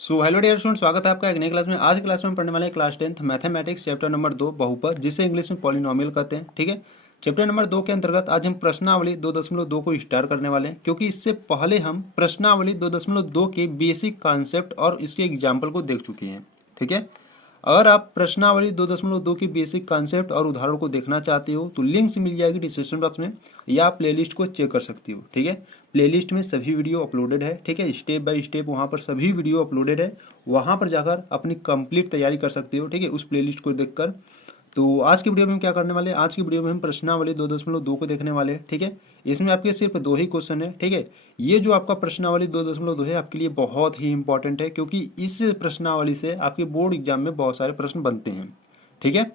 Hello dear student, स्वागत है आपका एक नई क्लास में। आज की क्लास में पढ़ने वाले हैं class 10th mathematics chapter number 2 बहुपद, जिसे इंग्लिश में पॉलिनोमियल कहते हैं। ठीक है, चैप्टर नंबर 2 के अंतर्गत आज हम प्रश्नावली 2.2 को स्टार्ट करने वाले हैं, क्योंकि इससे पहले हम प्रश्नावली 2.2 के बेसिक कॉन्सेप्ट और इसके एग्जाम्पल को देख चुके हैं। ठीक है, अगर आप प्रश्नावली 2.2 की बेसिक कॉन्सेप्ट और उदाहरण को देखना चाहते हो तो लिंक्स मिल जाएगी डिस्क्रिप्शन बॉक्स में, या आप प्लेलिस्ट को चेक कर सकती हो। ठीक है, प्लेलिस्ट में सभी वीडियो अपलोडेड है। ठीक है, स्टेप बाय स्टेप वहाँ पर सभी वीडियो अपलोडेड है, वहाँ पर जाकर अपनी कंप्लीट तैयारी कर सकते हो। ठीक है, उस प्लेलिस्ट को देखकर। तो आज की वीडियो में हम क्या करने वाले हैं, आज की वीडियो में हम प्रश्नावली 2.2 को देखने वाले हैं। ठीक है, इसमें आपके सिर्फ 2 ही क्वेश्चन है। ठीक है, ये जो आपका प्रश्नावली 2.2 है आपके लिए बहुत ही इंपॉर्टेंट है, क्योंकि इस प्रश्नावली से आपके बोर्ड एग्जाम में बहुत सारे प्रश्न बनते हैं। ठीक है,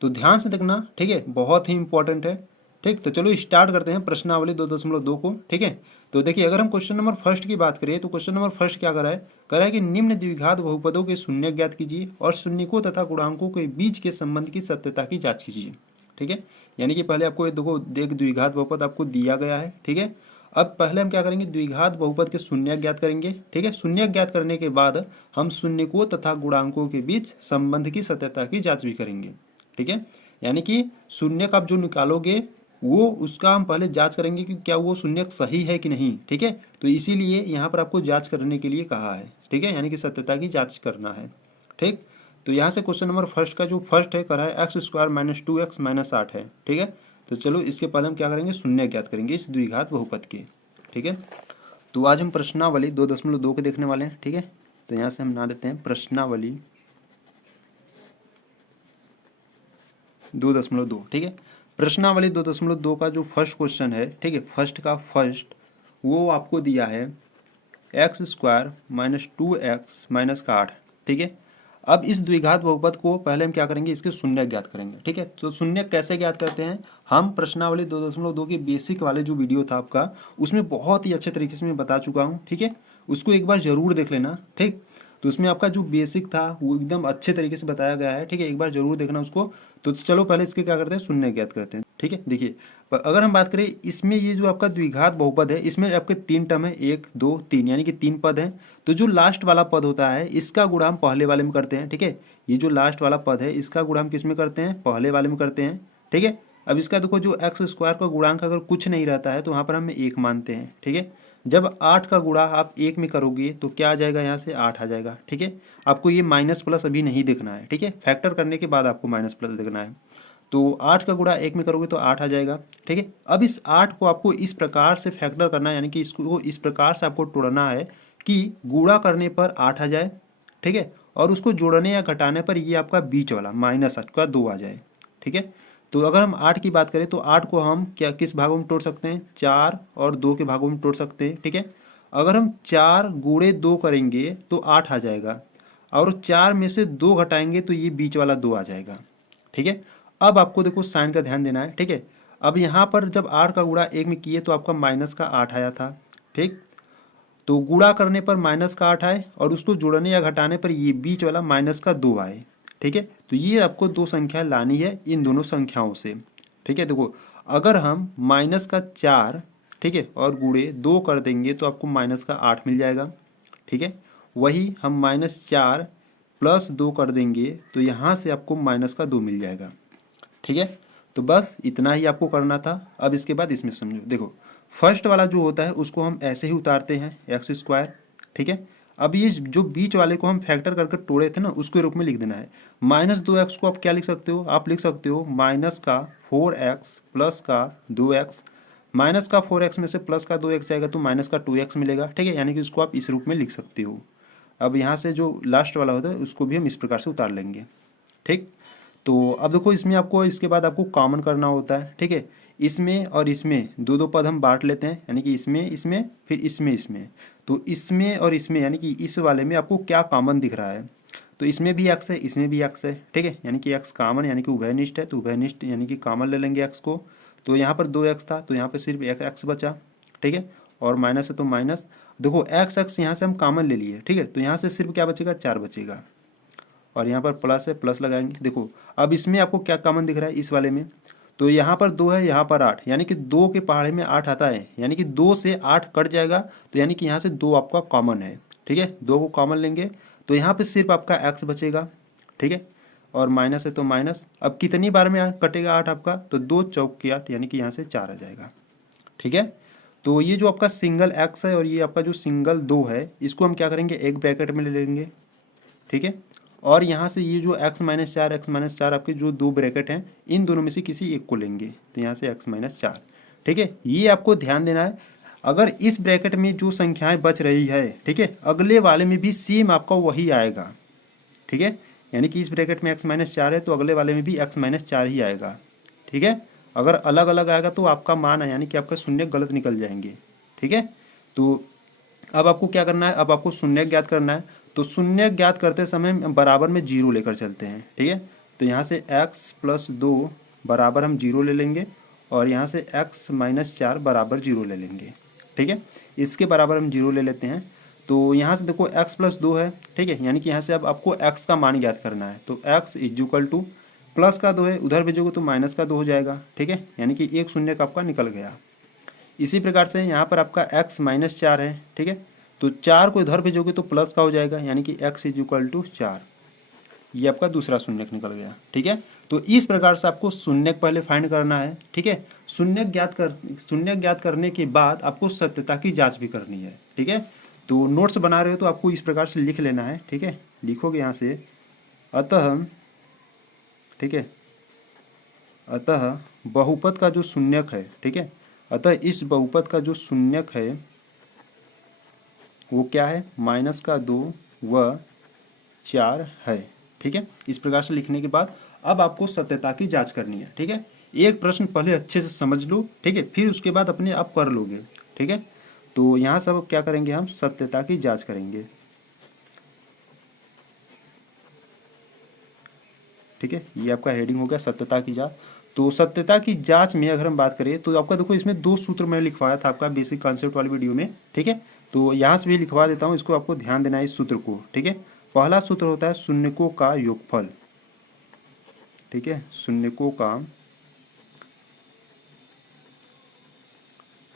तो ध्यान से देखना। ठीक है, बहुत ही इंपॉर्टेंट है। ठीक, तो चलो स्टार्ट करते हैं प्रश्नावली 2.2 को। ठीक है, तो देखिए, अगर हम क्वेश्चन नंबर फर्स्ट की बात करें तो क्वेश्चन नंबर फर्स्ट क्या करा है कि निम्न द्विघात बहुपदों के शून्य ज्ञात कीजिए और शून्यकों तथा गुणांकों के बीच के संबंध की सत्यता की जांच कीजिए। ठीक है, यानी कि पहले आपको ये देखो एक द्विघात बहुपद आपको दिया गया है। ठीक है, अब पहले हम क्या करेंगे, द्विघात बहुपद के शून्य ज्ञात करेंगे। ठीक है, शून्य ज्ञात करने के बाद हम शून्यकों तथा गुणांकों के बीच संबंध की सत्यता की जांच भी करेंगे। ठीक है, यानी कि शून्य का आप जो निकालोगे वो उसका हम पहले जांच करेंगे कि क्या वो शून्य सही है कि नहीं। ठीक है, तो इसीलिए यहाँ पर आपको जांच करने के लिए कहा है। ठीक है, यानी कि सत्यता की जांच करना है। ठीक, तो यहाँ से क्वेश्चन नंबर फर्स्ट का जो फर्स्ट है करा है x² - 2x - 8 है। ठीक है, तो चलो इसके पहले हम क्या करेंगे, शून्य ज्ञात करेंगे इस द्विघात बहुपद के। ठीक है, तो आज हम प्रश्नावली 2.2 के देखने वाले हैं। ठीक है, तो यहाँ से हम ना देते हैं प्रश्नावली 2.2। ठीक है, प्रश्नावली 2.2 का जो फर्स्ट क्वेश्चन है, ठीक है, फर्स्ट का फर्स्ट वो आपको दिया है x² - 2x - 8। ठीक है, अब इस द्विघात बहुपद को पहले हम क्या करेंगे, इसके शून्य ज्ञात करेंगे। ठीक है, तो शून्य कैसे ज्ञात करते हैं, हम प्रश्नावली 2.2 की बेसिक वाले जो वीडियो था आपका, उसमें बहुत ही अच्छे तरीके से मैं बता चुका हूँ। ठीक है, उसको एक बार जरूर देख लेना। ठीक, तो उसमें आपका जो बेसिक था वो एकदम अच्छे तरीके से बताया गया है। ठीक है, एक बार जरूर देखना उसको। तो चलो पहले इसके क्या करते हैं, शून्य ज्ञात करते हैं। ठीक है, देखिए, अगर हम बात करें इसमें, ये जो आपका द्विघात बहुपद है इसमें आपके 3 टर्म है, 1 2 3, यानी कि 3 पद हैं। तो जो लास्ट वाला पद होता है इसका गुणा हम पहले वाले में करते हैं। ठीक है, ये जो लास्ट वाला पद है इसका गुणा हम किस में करते हैं, पहले वाले में करते हैं। ठीक है, अब इसका देखो, जो x² का गुणांक अगर कुछ नहीं रहता है तो वहाँ पर हम 1 मानते हैं। ठीक है, जब 8 का गुणा आप 1 में करोगे तो क्या आ जाएगा, यहाँ से 8 आ जाएगा। ठीक है, आपको ये माइनस प्लस अभी नहीं देखना है। ठीक है, फैक्टर करने के बाद आपको माइनस प्लस देखना है। तो 8 का गुणा 1 में करोगे तो 8 आ जाएगा। ठीक है, अब इस 8 को आपको इस प्रकार से फैक्टर करना है, यानी कि इसको इस प्रकार से आपको तोड़ना है कि गुणा करने पर 8 आ जाए। ठीक है, और उसको जोड़ने या घटाने पर ये आपका बीच वाला -8 का 2 आ जाए। ठीक है, तो अगर हम 8 की बात करें तो 8 को हम क्या किस भागों में तोड़ सकते हैं, 4 और 2 के भागों में तोड़ सकते हैं। ठीक है, अगर हम 4 गुणे 2 करेंगे तो 8 आ जाएगा, और 4 में से 2 घटाएंगे तो ये बीच वाला 2 आ जाएगा। ठीक है, अब आपको देखो साइन का ध्यान देना है। ठीक है, अब यहाँ पर जब 8 का गुणा 1 में किए तो आपका -8 आया था। ठीक, तो गुणा करने पर -8 आए और उसको जोड़ने या घटाने पर ये बीच वाला -2 आए। ठीक है, तो ये आपको 2 संख्या लानी है इन दोनों संख्याओं से। ठीक है, देखो, अगर हम -4, ठीक है, और गुणे 2 कर देंगे तो आपको -8 मिल जाएगा। ठीक है, वही हम -4 + 2 कर देंगे तो यहाँ से आपको -2 मिल जाएगा। ठीक है, तो बस इतना ही आपको करना था। अब इसके बाद इसमें समझो, देखो, फर्स्ट वाला जो होता है उसको हम ऐसे ही उतारते हैं x²। ठीक है, अब ये जो बीच वाले को हम फैक्टर करके तोड़े थे ना, उसके रूप में लिख देना है। -2x को आप क्या लिख सकते हो, आप लिख सकते हो -4x + 2x। -4x में से +2x जाएगा तो -2x मिलेगा। ठीक है, यानी कि इसको आप इस रूप में लिख सकते हो। अब यहाँ से जो लास्ट वाला होता है उसको भी हम इस प्रकार से उतार लेंगे। ठीक, तो अब देखो, इसमें आपको इसके बाद आपको कॉमन करना होता है। ठीक है, इसमें और इसमें दो दो पद हम बांट लेते हैं, यानी कि इसमें इसमें फिर इसमें इसमें। तो इसमें और इसमें, यानी कि इस वाले में आपको क्या कॉमन दिख रहा है, तो इसमें भी x है, इसमें भी x है। ठीक है, यानी कि x कॉमन, यानी कि उभयनिष्ठ है, तो उभयनिष्ठ यानी कि कॉमन ले लेंगे x को। तो यहाँ पर 2x था तो यहाँ पर सिर्फ एक x बचा। ठीक है, और माइनस है तो माइनस। देखो x यहाँ से हम कॉमन ले लिए। ठीक है, तो यहाँ से सिर्फ क्या बचेगा, 4 बचेगा, और यहाँ पर प्लस है, प्लस लगाएंगे। देखो, अब इसमें आपको क्या कॉमन दिख रहा है इस वाले में, तो यहाँ पर 2 है, यहाँ पर 8, यानी कि 2 के पहाड़े में 8 आता है, यानी कि 2 से 8 कट जाएगा, तो यानी कि यहाँ से 2 आपका कॉमन है। ठीक है, 2 को कॉमन लेंगे तो यहाँ पे सिर्फ आपका x बचेगा, ठीक है, और माइनस है तो माइनस। अब कितनी बार में कटेगा 8 आपका, तो 2 चौक के 8 यानी कि यहाँ से 4 आ जाएगा, ठीक है। तो ये जो आपका सिंगल x है और ये आपका जो सिंगल 2 है, इसको हम क्या करेंगे, एक ब्रैकेट में ले लेंगे, ठीक है। और यहाँ से ये जो x माइनस 4 आपके जो 2 ब्रैकेट हैं, इन दोनों में से किसी एक को लेंगे, तो यहाँ से x माइनस 4, ठीक है। ये आपको ध्यान देना है, अगर इस ब्रैकेट में जो संख्याएं बच रही है, ठीक है, अगले वाले में भी सेम आपका वही आएगा, ठीक है। यानी कि इस ब्रैकेट में x माइनस 4 है तो अगले वाले में भी x माइनस 4 ही आएगा, ठीक है। अगर अलग अलग आएगा तो आपका मान है यानी कि आपका शून्य गलत निकल जाएंगे, ठीक है। तो अब आपको क्या करना है, अब आपको शून्य ज्ञात करना है। तो शून्य ज्ञात करते समय बराबर में जीरो लेकर चलते हैं, ठीक है। तो यहाँ से x प्लस 2 बराबर हम जीरो ले लेंगे और यहाँ से x माइनस 4 बराबर जीरो ले लेंगे, ठीक है। इसके बराबर हम जीरो ले लेते हैं। तो यहाँ से देखो x प्लस 2 है, ठीक है, यानी कि यहाँ से अब आपको x का मान ज्ञात करना है। तो x इक्वल टू प्लस का 2 है, उधर भेजोगे तो माइनस का 2 हो जाएगा, ठीक है, यानी कि एक शून्य का आपका निकल गया। इसी प्रकार से यहाँ पर आपका x माइनस 4 है, ठीक है, तो 4 को इधर भेजोगे तो प्लस का हो जाएगा, यानी कि x इक्वल टू 4। ये आपका दूसरा शून्यक निकल गया, ठीक है। तो इस प्रकार से आपको शून्यक पहले फाइंड करना है, ठीक है। शून्यक ज्ञात करने के बाद आपको सत्यता की जांच भी करनी है, ठीक है। तो नोट्स बना रहे हो तो आपको इस प्रकार से लिख लेना है, ठीक है। लिखोगे यहाँ से अतः, ठीक है, अतः बहुपद का जो शून्यक है, ठीक है, अतः इस बहुपद का जो शून्यक है वो क्या है, माइनस का 2 व 4 है, ठीक है। इस प्रकार से लिखने के बाद अब आपको सत्यता की जांच करनी है, ठीक है। एक प्रश्न पहले अच्छे से समझ लो, ठीक है, फिर उसके बाद अपने आप कर लोगे, ठीक है। तो यहाँ से अब क्या करेंगे, हम सत्यता की जांच करेंगे, ठीक है। ये आपका हेडिंग हो गया सत्यता की जांच। तो सत्यता की जांच में अगर हम बात करें तो आपका देखो इसमें 2 सूत्र मैंने लिखवाया था आपका बेसिक कॉन्सेप्ट वाली वीडियो में, ठीक है। तो यहाँ से भी लिखवा देता हूँ, इसको आपको ध्यान देना है इस सूत्र को, ठीक है। पहला सूत्र होता है शून्यकों का योगफल, ठीक है, शून्यकों का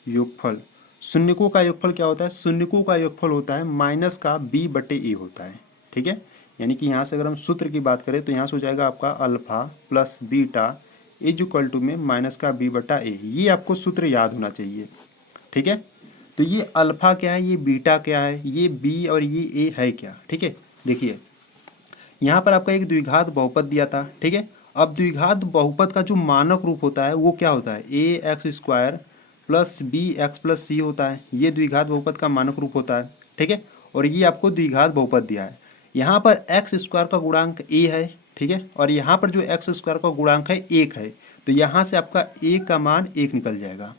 योगफल। शून्यकों का योगफल क्या होता है, शून्यकों का योगफल होता है माइनस का b बटे ए होता है, ठीक है। यानी कि यहाँ से अगर हम सूत्र की बात करें तो यहाँ से हो जाएगा आपका alpha plus beta is equal to में माइनस का b बटा ए। ये आपको सूत्र याद होना चाहिए, ठीक है। तो ये अल्फा क्या है, ये बीटा क्या है, ये b और ये a है क्या, ठीक है। देखिए यहाँ पर आपका एक द्विघात बहुपद दिया था, ठीक है। अब द्विघात बहुपद का जो मानक रूप होता है वो क्या होता है, A X square plus B X plus C होता है। ये द्विघात बहुपद का मानक रूप होता है, ठीक है। और ये आपको द्विघात बहुपद दिया है। यहाँ पर एक्स स्क्वायर का गुणांक ए है, ठीक है, और यहाँ पर जो एक्स स्क्वायर का गुणांक है 1 है, तो यहाँ से आपका ए का मान 1 निकल जाएगा,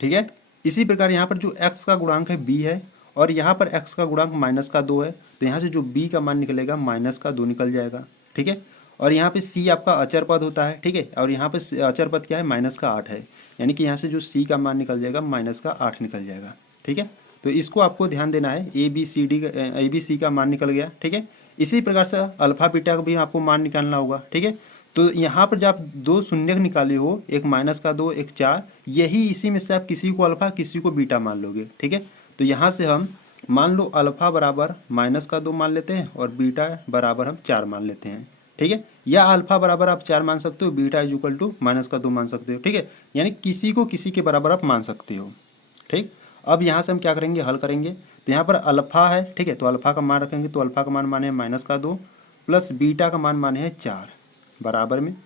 ठीक है। इसी प्रकार यहाँ पर जो x का गुणांक है b है और यहाँ पर x का गुणांक माइनस का 2 है, तो यहाँ से जो b का मान निकलेगा माइनस का 2 निकल जाएगा, ठीक है। और यहाँ पे c आपका अचर पद होता है, ठीक है, और यहाँ पे अचर पद क्या है, माइनस का 8 है, यानी कि यहाँ से जो c का मान निकल जाएगा माइनस का 8 निकल जाएगा, ठीक है। तो इसको आपको ध्यान देना है, ए बी सी का मान निकल गया, ठीक है। इसी प्रकार से अल्फा बीटा का भी आपको मान निकालना होगा, ठीक है। तो यहाँ पर जब आप 2 शून्य निकाले हो, एक माइनस का 2 एक 4, यही इसी में से आप किसी को अल्फा किसी को बीटा मान लोगे, ठीक है। तो यहाँ से हम मान लो अल्फा बराबर माइनस का 2 मान लेते हैं और बीटा बराबर हम 4 मान लेते हैं, ठीक है। या अल्फा बराबर आप 4 मान सकते हो, beta is equal to minus का 2 मान सकते हो, ठीक है। यानी किसी को किसी के बराबर आप मान सकते हो, ठीक। अब यहाँ से हम क्या करेंगे, हल करेंगे। तो यहाँ पर अल्फा है, ठीक है, तो अल्फा का मान रखेंगे, तो अल्फा का मान माने माइनस का 2 प्लस बीटा का मान माने है 4 बराबर में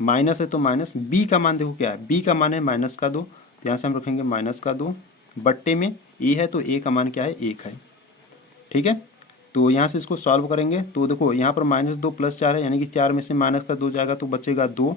माइनस है तो माइनस, बी का मान देखो क्या है, बी का मान है माइनस का 2, तो यहाँ से हम रखेंगे माइनस का 2 बट्टे में ए है तो ए का मान क्या है 1 है, ठीक है। तो यहाँ से इसको सॉल्व करेंगे तो देखो यहाँ पर माइनस 2 प्लस 4 है, यानी कि 4 में से माइनस का 2 जाएगा तो बचेगा 2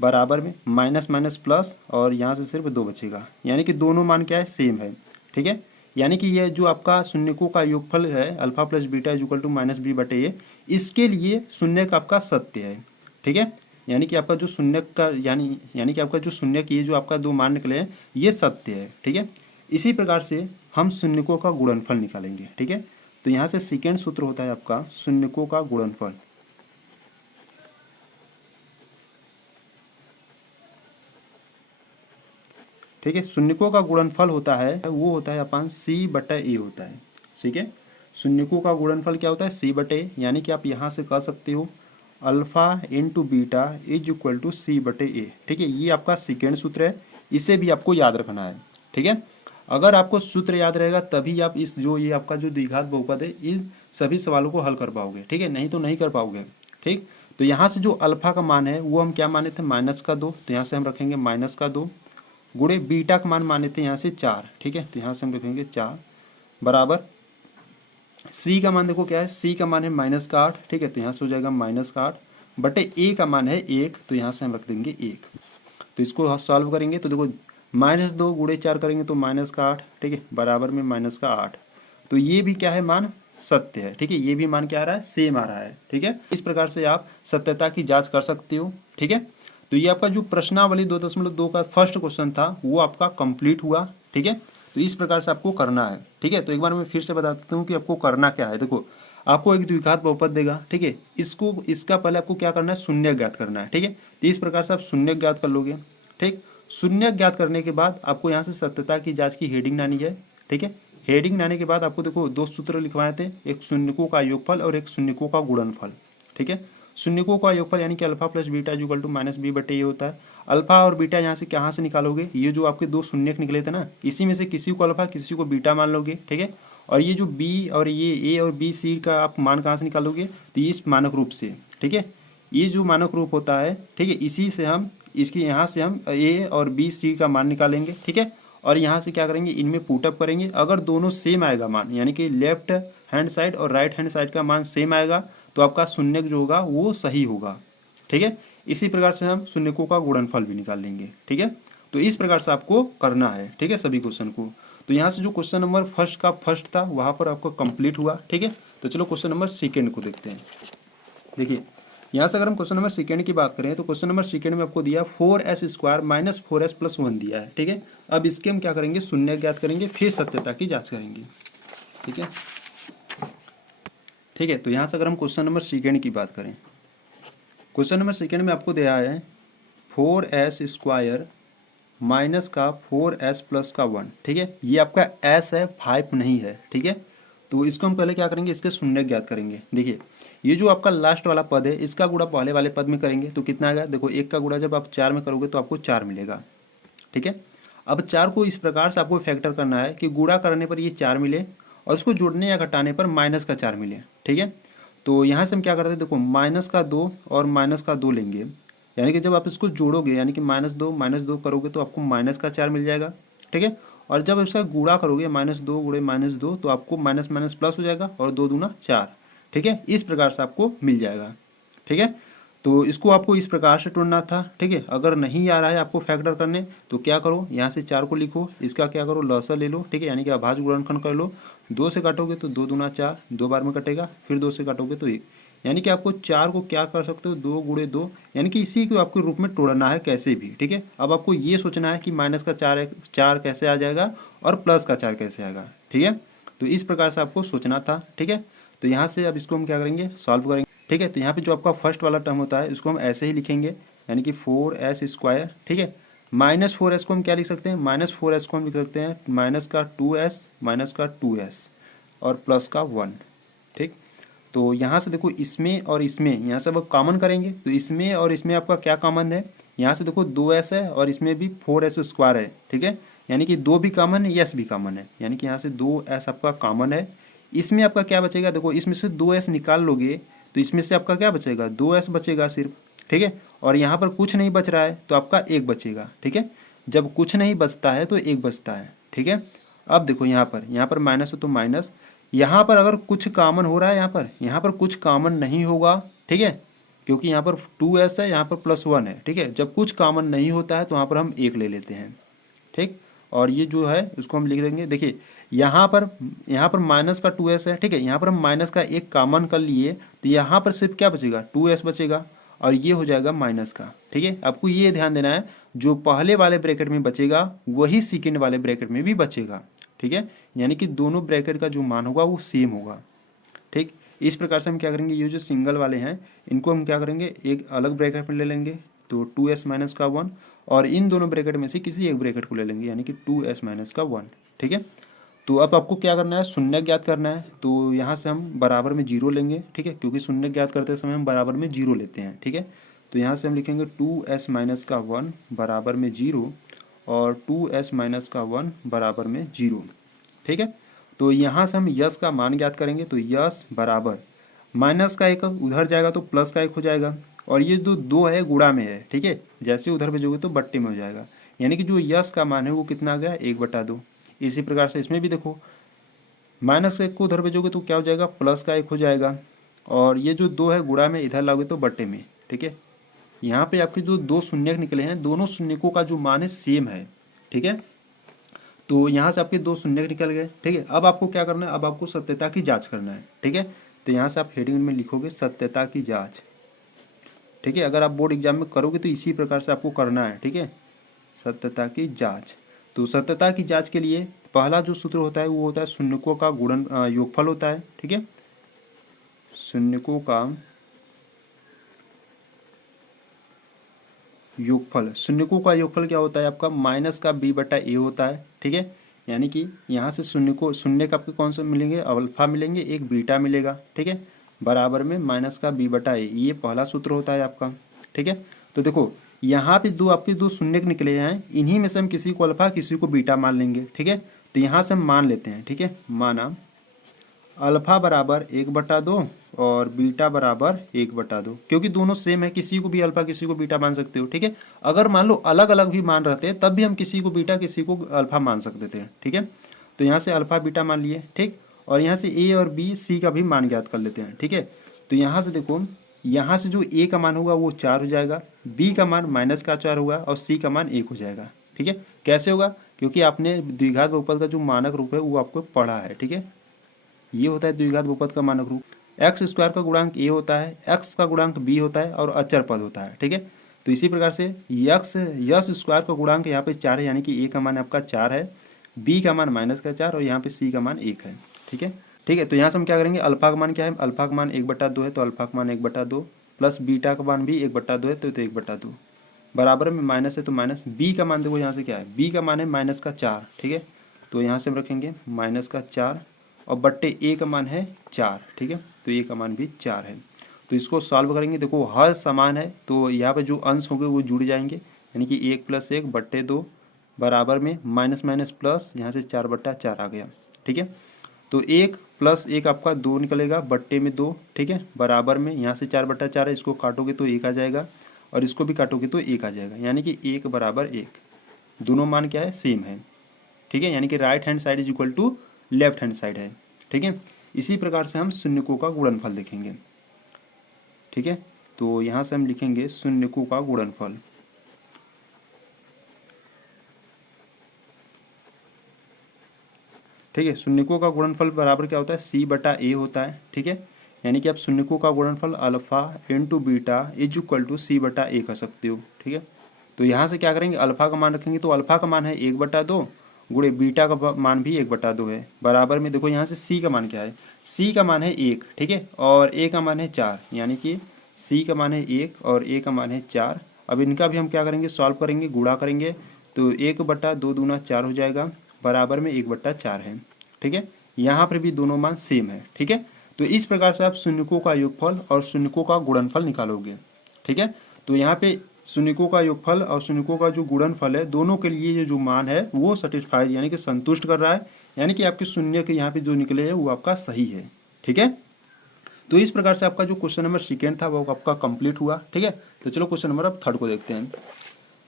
बराबर में माइनस माइनस प्लस और यहाँ से सिर्फ 2 बचेगा, यानी कि दोनों मान क्या है सेम है, ठीक है। यानी कि ये जो आपका शून्यकों का योगफल है alpha plus beta is equal to minus B बटे ए, इसके लिए शून्यक आपका सत्य है, ठीक है। यानी कि आपका जो शून्यक का यानी कि आपका जो शून्यक ये जो आपका 2 मान निकले हैं ये सत्य है, ठीक है। इसी प्रकार से हम शून्यकों का गुणनफल निकालेंगे, ठीक है। तो यहाँ से सेकेंड सूत्र होता है आपका शून्यकों का गुणनफल, ठीक है। शून्यकों का गुणनफल होता है वो होता है अपन सी बटा ए होता है, ठीक है। शून्यकों का गुणनफल क्या होता है सी बटे, यानी कि आप यहाँ से कह सकते हो alpha into beta is equal to C बटे ए। ठीक है, ये आपका सेकेंड सूत्र है, इसे भी आपको याद रखना है। ठीक है, अगर आपको सूत्र याद रहेगा तभी आप इस जो ये आपका जो द्विघात बहुपद है इन सभी सवालों को हल कर पाओगे। ठीक है, नहीं तो नहीं कर पाओगे। ठीक, तो यहाँ से जो अल्फा का मान है वो हम क्या माने थे -2, तो यहाँ से हम रखेंगे -2 गुणे बीटा का मान माने थे यहाँ से 4। ठीक है, तो यहाँ से हम रखेंगे 4 बराबर सी का मान देखो क्या है, सी का मान है -8। ठीक है, तो यहाँ से हो जाएगा -8 बटे ए का मान है 1, तो यहाँ से हम रख देंगे 1। तो इसको सॉल्व करेंगे तो देखो -2 गुणे 4 करेंगे तो -8। ठीक है, बराबर में -8। तो ये भी क्या है मान सत्य है। ठीक है, ये भी मान क्या आ रहा है सेम आ रहा है। ठीक है, इस प्रकार से आप सत्यता की जांच कर सकते हो। ठीक है, तो ये आपका जो प्रश्नावली 2.2 का फर्स्ट क्वेश्चन था वो आपका कंप्लीट हुआ। ठीक है, तो इस प्रकार से आपको करना है। ठीक है, तो एक बार मैं फिर से बता देता हूँ कि आपको करना क्या है। देखो आपको एक द्विघात बहुपद देगा। ठीक है, इसका पहले आपको क्या करना है शून्य ज्ञात करना है। ठीक है, तो इस प्रकार से आप शून्य ज्ञात कर लोगे। ठीक, शून्य ज्ञात करने के बाद आपको यहाँ से सत्यता की जांच की हेडिंग लानी है। ठीक है, हेडिंग लाने के बाद आपको देखो दो सूत्र लिखवाए थे, एक शून्यकों का योगफल और एक शून्यकों का गुणनफल। ठीक है, शून्यकों का योगफल यानी कि alpha plus beta equal to -b बटे ये होता है। अल्फा और बीटा यहाँ से कहाँ से निकालोगे, ये जो आपके दो शून्यक निकले थे ना, इसी में से किसी को अल्फा किसी को बीटा मान लोगे। ठीक है, और ये जो बी और ये ए और बी सी का आप मान कहाँ से निकालोगे, तो इस मानक रूप से। ठीक है, ये जो मानक रूप होता है, ठीक है, इसी से हम इसकी यहाँ से हम ए और बी सी का मान निकालेंगे। ठीक है, और यहाँ से क्या करेंगे इनमें पुटअप करेंगे। अगर दोनों सेम आएगा मान, यानी कि लेफ्ट हैंड साइड और राइट हैंड साइड का मान सेम आएगा तो आपका शून्यक जो होगा वो सही होगा। ठीक है, इसी प्रकार से हम शून्यकों का गुणनफल भी निकाल लेंगे। ठीक है, तो इस प्रकार से आपको करना है। ठीक है, सभी क्वेश्चन को। तो यहाँ से जो क्वेश्चन नंबर फर्स्ट था वहाँ पर आपको कंप्लीट हुआ। ठीक है, तो चलो क्वेश्चन नंबर सेकेंड को देखते हैं। देखिए यहाँ से अगर हम क्वेश्चन नंबर सेकेंड की बात करें तो क्वेश्चन नंबर सेकेंड में आपको दिया 4s² माइनस 4s प्लस 1 दिया है। ठीक है, अब इसके हम क्या करेंगे शून्य ज्ञात करेंगे, फिर सत्यता की जांच करेंगे। ठीक है, ठीक है, तो यहाँ से अगर हम क्वेश्चन नंबर सेकेंड की बात करें, क्वेश्चन नंबर सेकेंड में आपको दिया है 4s² माइनस का 4s प्लस का 1। ठीक है, ये आपका s है 5 नहीं है। ठीक है, तो इसको हम पहले क्या करेंगे इसके शून्य ज्ञात करेंगे। देखिए ये जो आपका लास्ट वाला पद है इसका गुणा पहले वाले पद में करेंगे तो कितना आएगा, देखो 1 का गुणा जब आप 4 में करोगे तो आपको 4 मिलेगा। ठीक है, अब 4 को इस प्रकार से आपको फैक्टर करना है कि गुणा करने पर ये 4 मिले और इसको जोड़ने या घटाने पर -4 मिले। ठीक है, तो यहाँ से हम क्या करते हैं, देखो -2 और -2 लेंगे, यानी कि जब आप इसको जोड़ोगे यानी कि -2 करोगे तो आपको -4 मिल जाएगा। ठीक है, और जब इसका गुणा करोगे -2 गुणे -2 तो आपको माइनस माइनस प्लस हो जाएगा और 2 दूना 4। ठीक है, इस प्रकार से आपको मिल जाएगा। ठीक है, तो इसको आपको इस प्रकार से ढूंढना था। ठीक है, अगर नहीं आ रहा है आपको फैक्टर करने तो क्या करो, यहाँ से 4 को लिखो, इसका क्या करो लसा ले लो। ठीक है, यानी कि अभाज्य गुणनखंड कर लो। 2 से काटोगे तो 2 दूना 4, 2 बार में कटेगा, फिर 2 से काटोगे तो 1, यानी कि आपको 4 को क्या कर सकते हो 2 गुणे 2, यानी कि इसी को आपके रूप में तोड़ना है कैसे भी। ठीक है, अब आपको ये सोचना है कि -4 कैसे आ जाएगा और +4 कैसे आएगा। ठीक है, तो इस प्रकार से आपको सोचना था। ठीक है, तो यहाँ से अब इसको हम क्या करेंगे सॉल्व करेंगे। ठीक है, तो यहाँ पे जो आपका फर्स्ट वाला टर्म होता है इसको हम ऐसे ही लिखेंगे, यानी कि 4s²। ठीक है, -4s को हम क्या लिख सकते हैं, -4s को हम लिख सकते हैं -2s -2s और प्लस का 1। ठीक, तो यहाँ से देखो इसमें और इसमें यहाँ से अब कॉमन करेंगे तो इसमें और इसमें आपका क्या कॉमन है, यहाँ से देखो 2s है और इसमें भी 4s² है। ठीक है, यानी कि 2 भी कॉमन है, s भी कॉमन है, यानी कि यहाँ से 2s आपका कॉमन है। इसमें आपका क्या बचेगा, देखो इसमें से 2s निकाल लोगे तो इसमें से आपका क्या बचेगा 2s बचेगा सिर्फ। ठीक है, और यहाँ पर कुछ नहीं बच रहा है तो आपका 1 बचेगा। ठीक है, जब कुछ नहीं बचता है तो 1 बचता है। ठीक है, अब देखो यहाँ पर माइनस हो तो माइनस, यहाँ पर अगर कुछ कॉमन हो रहा है यहाँ पर कुछ कॉमन नहीं होगा। ठीक है, क्योंकि यहाँ पर 2s है, यहाँ पर +1 है। ठीक है, जब कुछ कॉमन नहीं होता है तो यहाँ पर हम 1 ले लेते हैं। ठीक, और ये जो है उसको हम लिख देंगे। देखिए यहाँ पर माइनस का 2s है। ठीक है, यहाँ पर हम माइनस का 1 कॉमन कर लिए तो यहाँ पर सिर्फ क्या बचेगा 2s बचेगा और ये हो जाएगा माइनस का। ठीक है, आपको ये ध्यान देना है जो पहले वाले ब्रैकेट में बचेगा वही सेकेंड वाले ब्रैकेट में भी बचेगा। ठीक है, यानी कि दोनों ब्रैकेट का जो मान होगा वो सेम होगा। ठीक, इस प्रकार से हम क्या करेंगे, ये जो सिंगल वाले हैं इनको हम क्या करेंगे एक अलग ब्रैकेट में ले लेंगे तो 2s माइनस का 1, और इन दोनों ब्रैकेट में से किसी एक ब्रैकेट को ले लेंगे यानी कि 2s माइनस का 1। ठीक है, तो अब आपको क्या करना है, शून्य ज्ञात करना है। तो यहाँ से हम बराबर में जीरो लेंगे, ठीक है, क्योंकि शून्य ज्ञात करते समय हम बराबर में जीरो लेते हैं, ठीक है। तो यहाँ से हम लिखेंगे 2s माइनस का 1 बराबर में जीरो और 2s माइनस का 1 बराबर में जीरो, ठीक है। तो यहाँ से हम यस का मान ज्ञात करेंगे। तो यस बराबर माइनस का एक उधर जाएगा तो प्लस का एक हो जाएगा, और ये जो दो है गुणा में है, ठीक है, जैसे उधर भेजोगे तो बट्टे में हो जाएगा। यानी कि जो यस का मान है वो कितना आ गया, 1/2। इसी प्रकार से इसमें भी देखो, माइनस एक को उधर भेजोगे तो क्या हो जाएगा, प्लस का एक हो जाएगा, और ये जो दो है गुणा में इधर लाओगे तो बट्टे में, ठीक है। यहाँ पे आपके जो दो शून्य निकले हैं, दोनों शून्यकों का जो मान है सेम है, ठीक है। तो यहाँ से आपके दो शून्य निकल गए, ठीक है। अब आपको क्या करना है, अब आपको सत्यता की जांच करना है, ठीक है। तो यहाँ से आप हेडिंग में लिखोगे सत्यता की जांच, ठीक है। अगर आप बोर्ड एग्जाम में करोगे तो इसी प्रकार से आपको करना है, ठीक है, सत्यता की जांच। तो सत्यता की जांच के लिए पहला जो सूत्र होता है वो होता है शून्यकों का गुणन योगफल होता है, ठीक है। शून्यकों का योगफल, शून्यकों का योगफल क्या होता है आपका, माइनस का b/a होता है, ठीक है। यानी कि यहाँ से शून्य का आपके कौन सा मिलेंगे, अल्फा मिलेंगे, एक बीटा मिलेगा, ठीक है, बराबर में माइनस का b/a। ये पहला सूत्र होता है आपका, ठीक है। तो देखो यहाँ पे दो आपके दो शून्य निकले हैं, इन्हीं में से हम किसी को अल्फा किसी को बीटा मान लेंगे, ठीक है। तो यहाँ से हम मान लेते हैं, ठीक है, माना अल्फा बराबर 1/2 और बीटा बराबर 1/2, क्योंकि दोनों सेम है, किसी को भी अल्फा किसी को बीटा मान सकते हो, ठीक है। अगर मान लो अलग अलग भी मान रहते तब भी हम किसी को बीटा किसी को अल्फा मान सकते थे, ठीक है। तो यहाँ से अल्फा बीटा मान लिए, ठीक, और यहाँ से ए और बी सी का भी मान ज्ञात कर लेते हैं, ठीक है। तो यहाँ से देखो, यहाँ से जो ए का मान होगा वो 4 हो जाएगा, बी का मान माइनस का 4 होगा और सी का मान 1 हो जाएगा, ठीक है। कैसे होगा, क्योंकि आपने द्विघात बहुपद का जो मानक रूप है वो आपको पढ़ा है, ठीक है। ये होता है द्विघात बहुपद का मानक रूप। एक्स स्क्वायर का गुणांक ए होता है, एक्स का गुणांक बी होता है और अचर पद होता है, ठीक है। तो इसी प्रकार से यस स्क्वायर का गुणांक यहाँ पे 4 है, यानी कि ए का मान आपका 4 है, बी का मान माइनस का 4 और यहाँ पे सी का मान 1 है, ठीक है। ठीक है, तो यहाँ से हम क्या करेंगे, अल्फा का मान क्या है, अल्फा का मान 1/2 है, तो अल्फा का मान 1/2 प्लस बीटा का मान भी 1/2 है, तो 1/2 बराबर में माइनस है तो माइनस, बी का मान देखो यहाँ से क्या है, बी का मान है माइनस का 4, ठीक है। तो यहाँ से हम रखेंगे माइनस का 4 और बट्टे ए का मान है 4, ठीक है। तो ए का मान भी 4 है। तो इसको सॉल्व करेंगे, देखो हर समान है तो यहाँ पे जो अंश होंगे वो जुड़ जाएंगे, यानी कि 1 + 1 बट्टे 2 बराबर में माइनस माइनस प्लस, यहाँ से 4/4 आ गया, ठीक है। तो 1 + 1 आपका 2 निकलेगा, बट्टे में 2, ठीक है, बराबर में यहाँ से 4/4 है, इसको काटोगे तो 1 आ जाएगा और इसको भी काटोगे तो 1 आ जाएगा, यानी कि 1 बराबर 1। दोनों मान क्या है, सेम है, ठीक है, यानी कि right hand side is equal to left hand side है, ठीक है। इसी प्रकार से हम शून्यकों का गुणनफल देखेंगे, ठीक है। तो यहाँ से हम लिखेंगे शून्यकों का गुणनफल, ठीक है। शून्यकों का गुणनफल बराबर क्या होता है, c/a होता है, ठीक है। यानी कि आप शून्यकों का गुणनफल alpha into beta is equal to c/a कर सकते हो, ठीक है। तो यहाँ से क्या करेंगे, अल्फा का मान रखेंगे, तो अल्फा का मान है 1/2 गुणे बीटा का मान भी 1/2 है, बराबर में देखो यहाँ से सी का मान क्या है, सी का मान है 1, ठीक है, और ए का मान है 4, यानी कि सी का मान है 1 और ए का मान है 4। अब इनका भी हम क्या करेंगे, सॉल्व करेंगे, गुणा करेंगे, तो 1/2 दूना 4 हो जाएगा, बराबर में 1/4 है, ठीक है। यहाँ पर भी दोनों मान सेम है, ठीक है। तो इस प्रकार से आप शून्यकों का योगफल और शून्यकों का गुणनफल निकालोगे, ठीक है। तो यहाँ पे शून्यकों का योगफल और शून्यकों का जो गुणनफल है, दोनों के लिए ये जो मान है वो सेटिस्फाइड यानी कि संतुष्ट कर रहा है, यानी कि आपके शून्य के यहाँ पे जो निकले हैं वो आपका सही है, ठीक है। तो इस प्रकार से आपका जो क्वेश्चन नंबर सेकेंड था वो आपका कंप्लीट हुआ, ठीक है। तो चलो क्वेश्चन नंबर अब थर्ड को देखते हैं।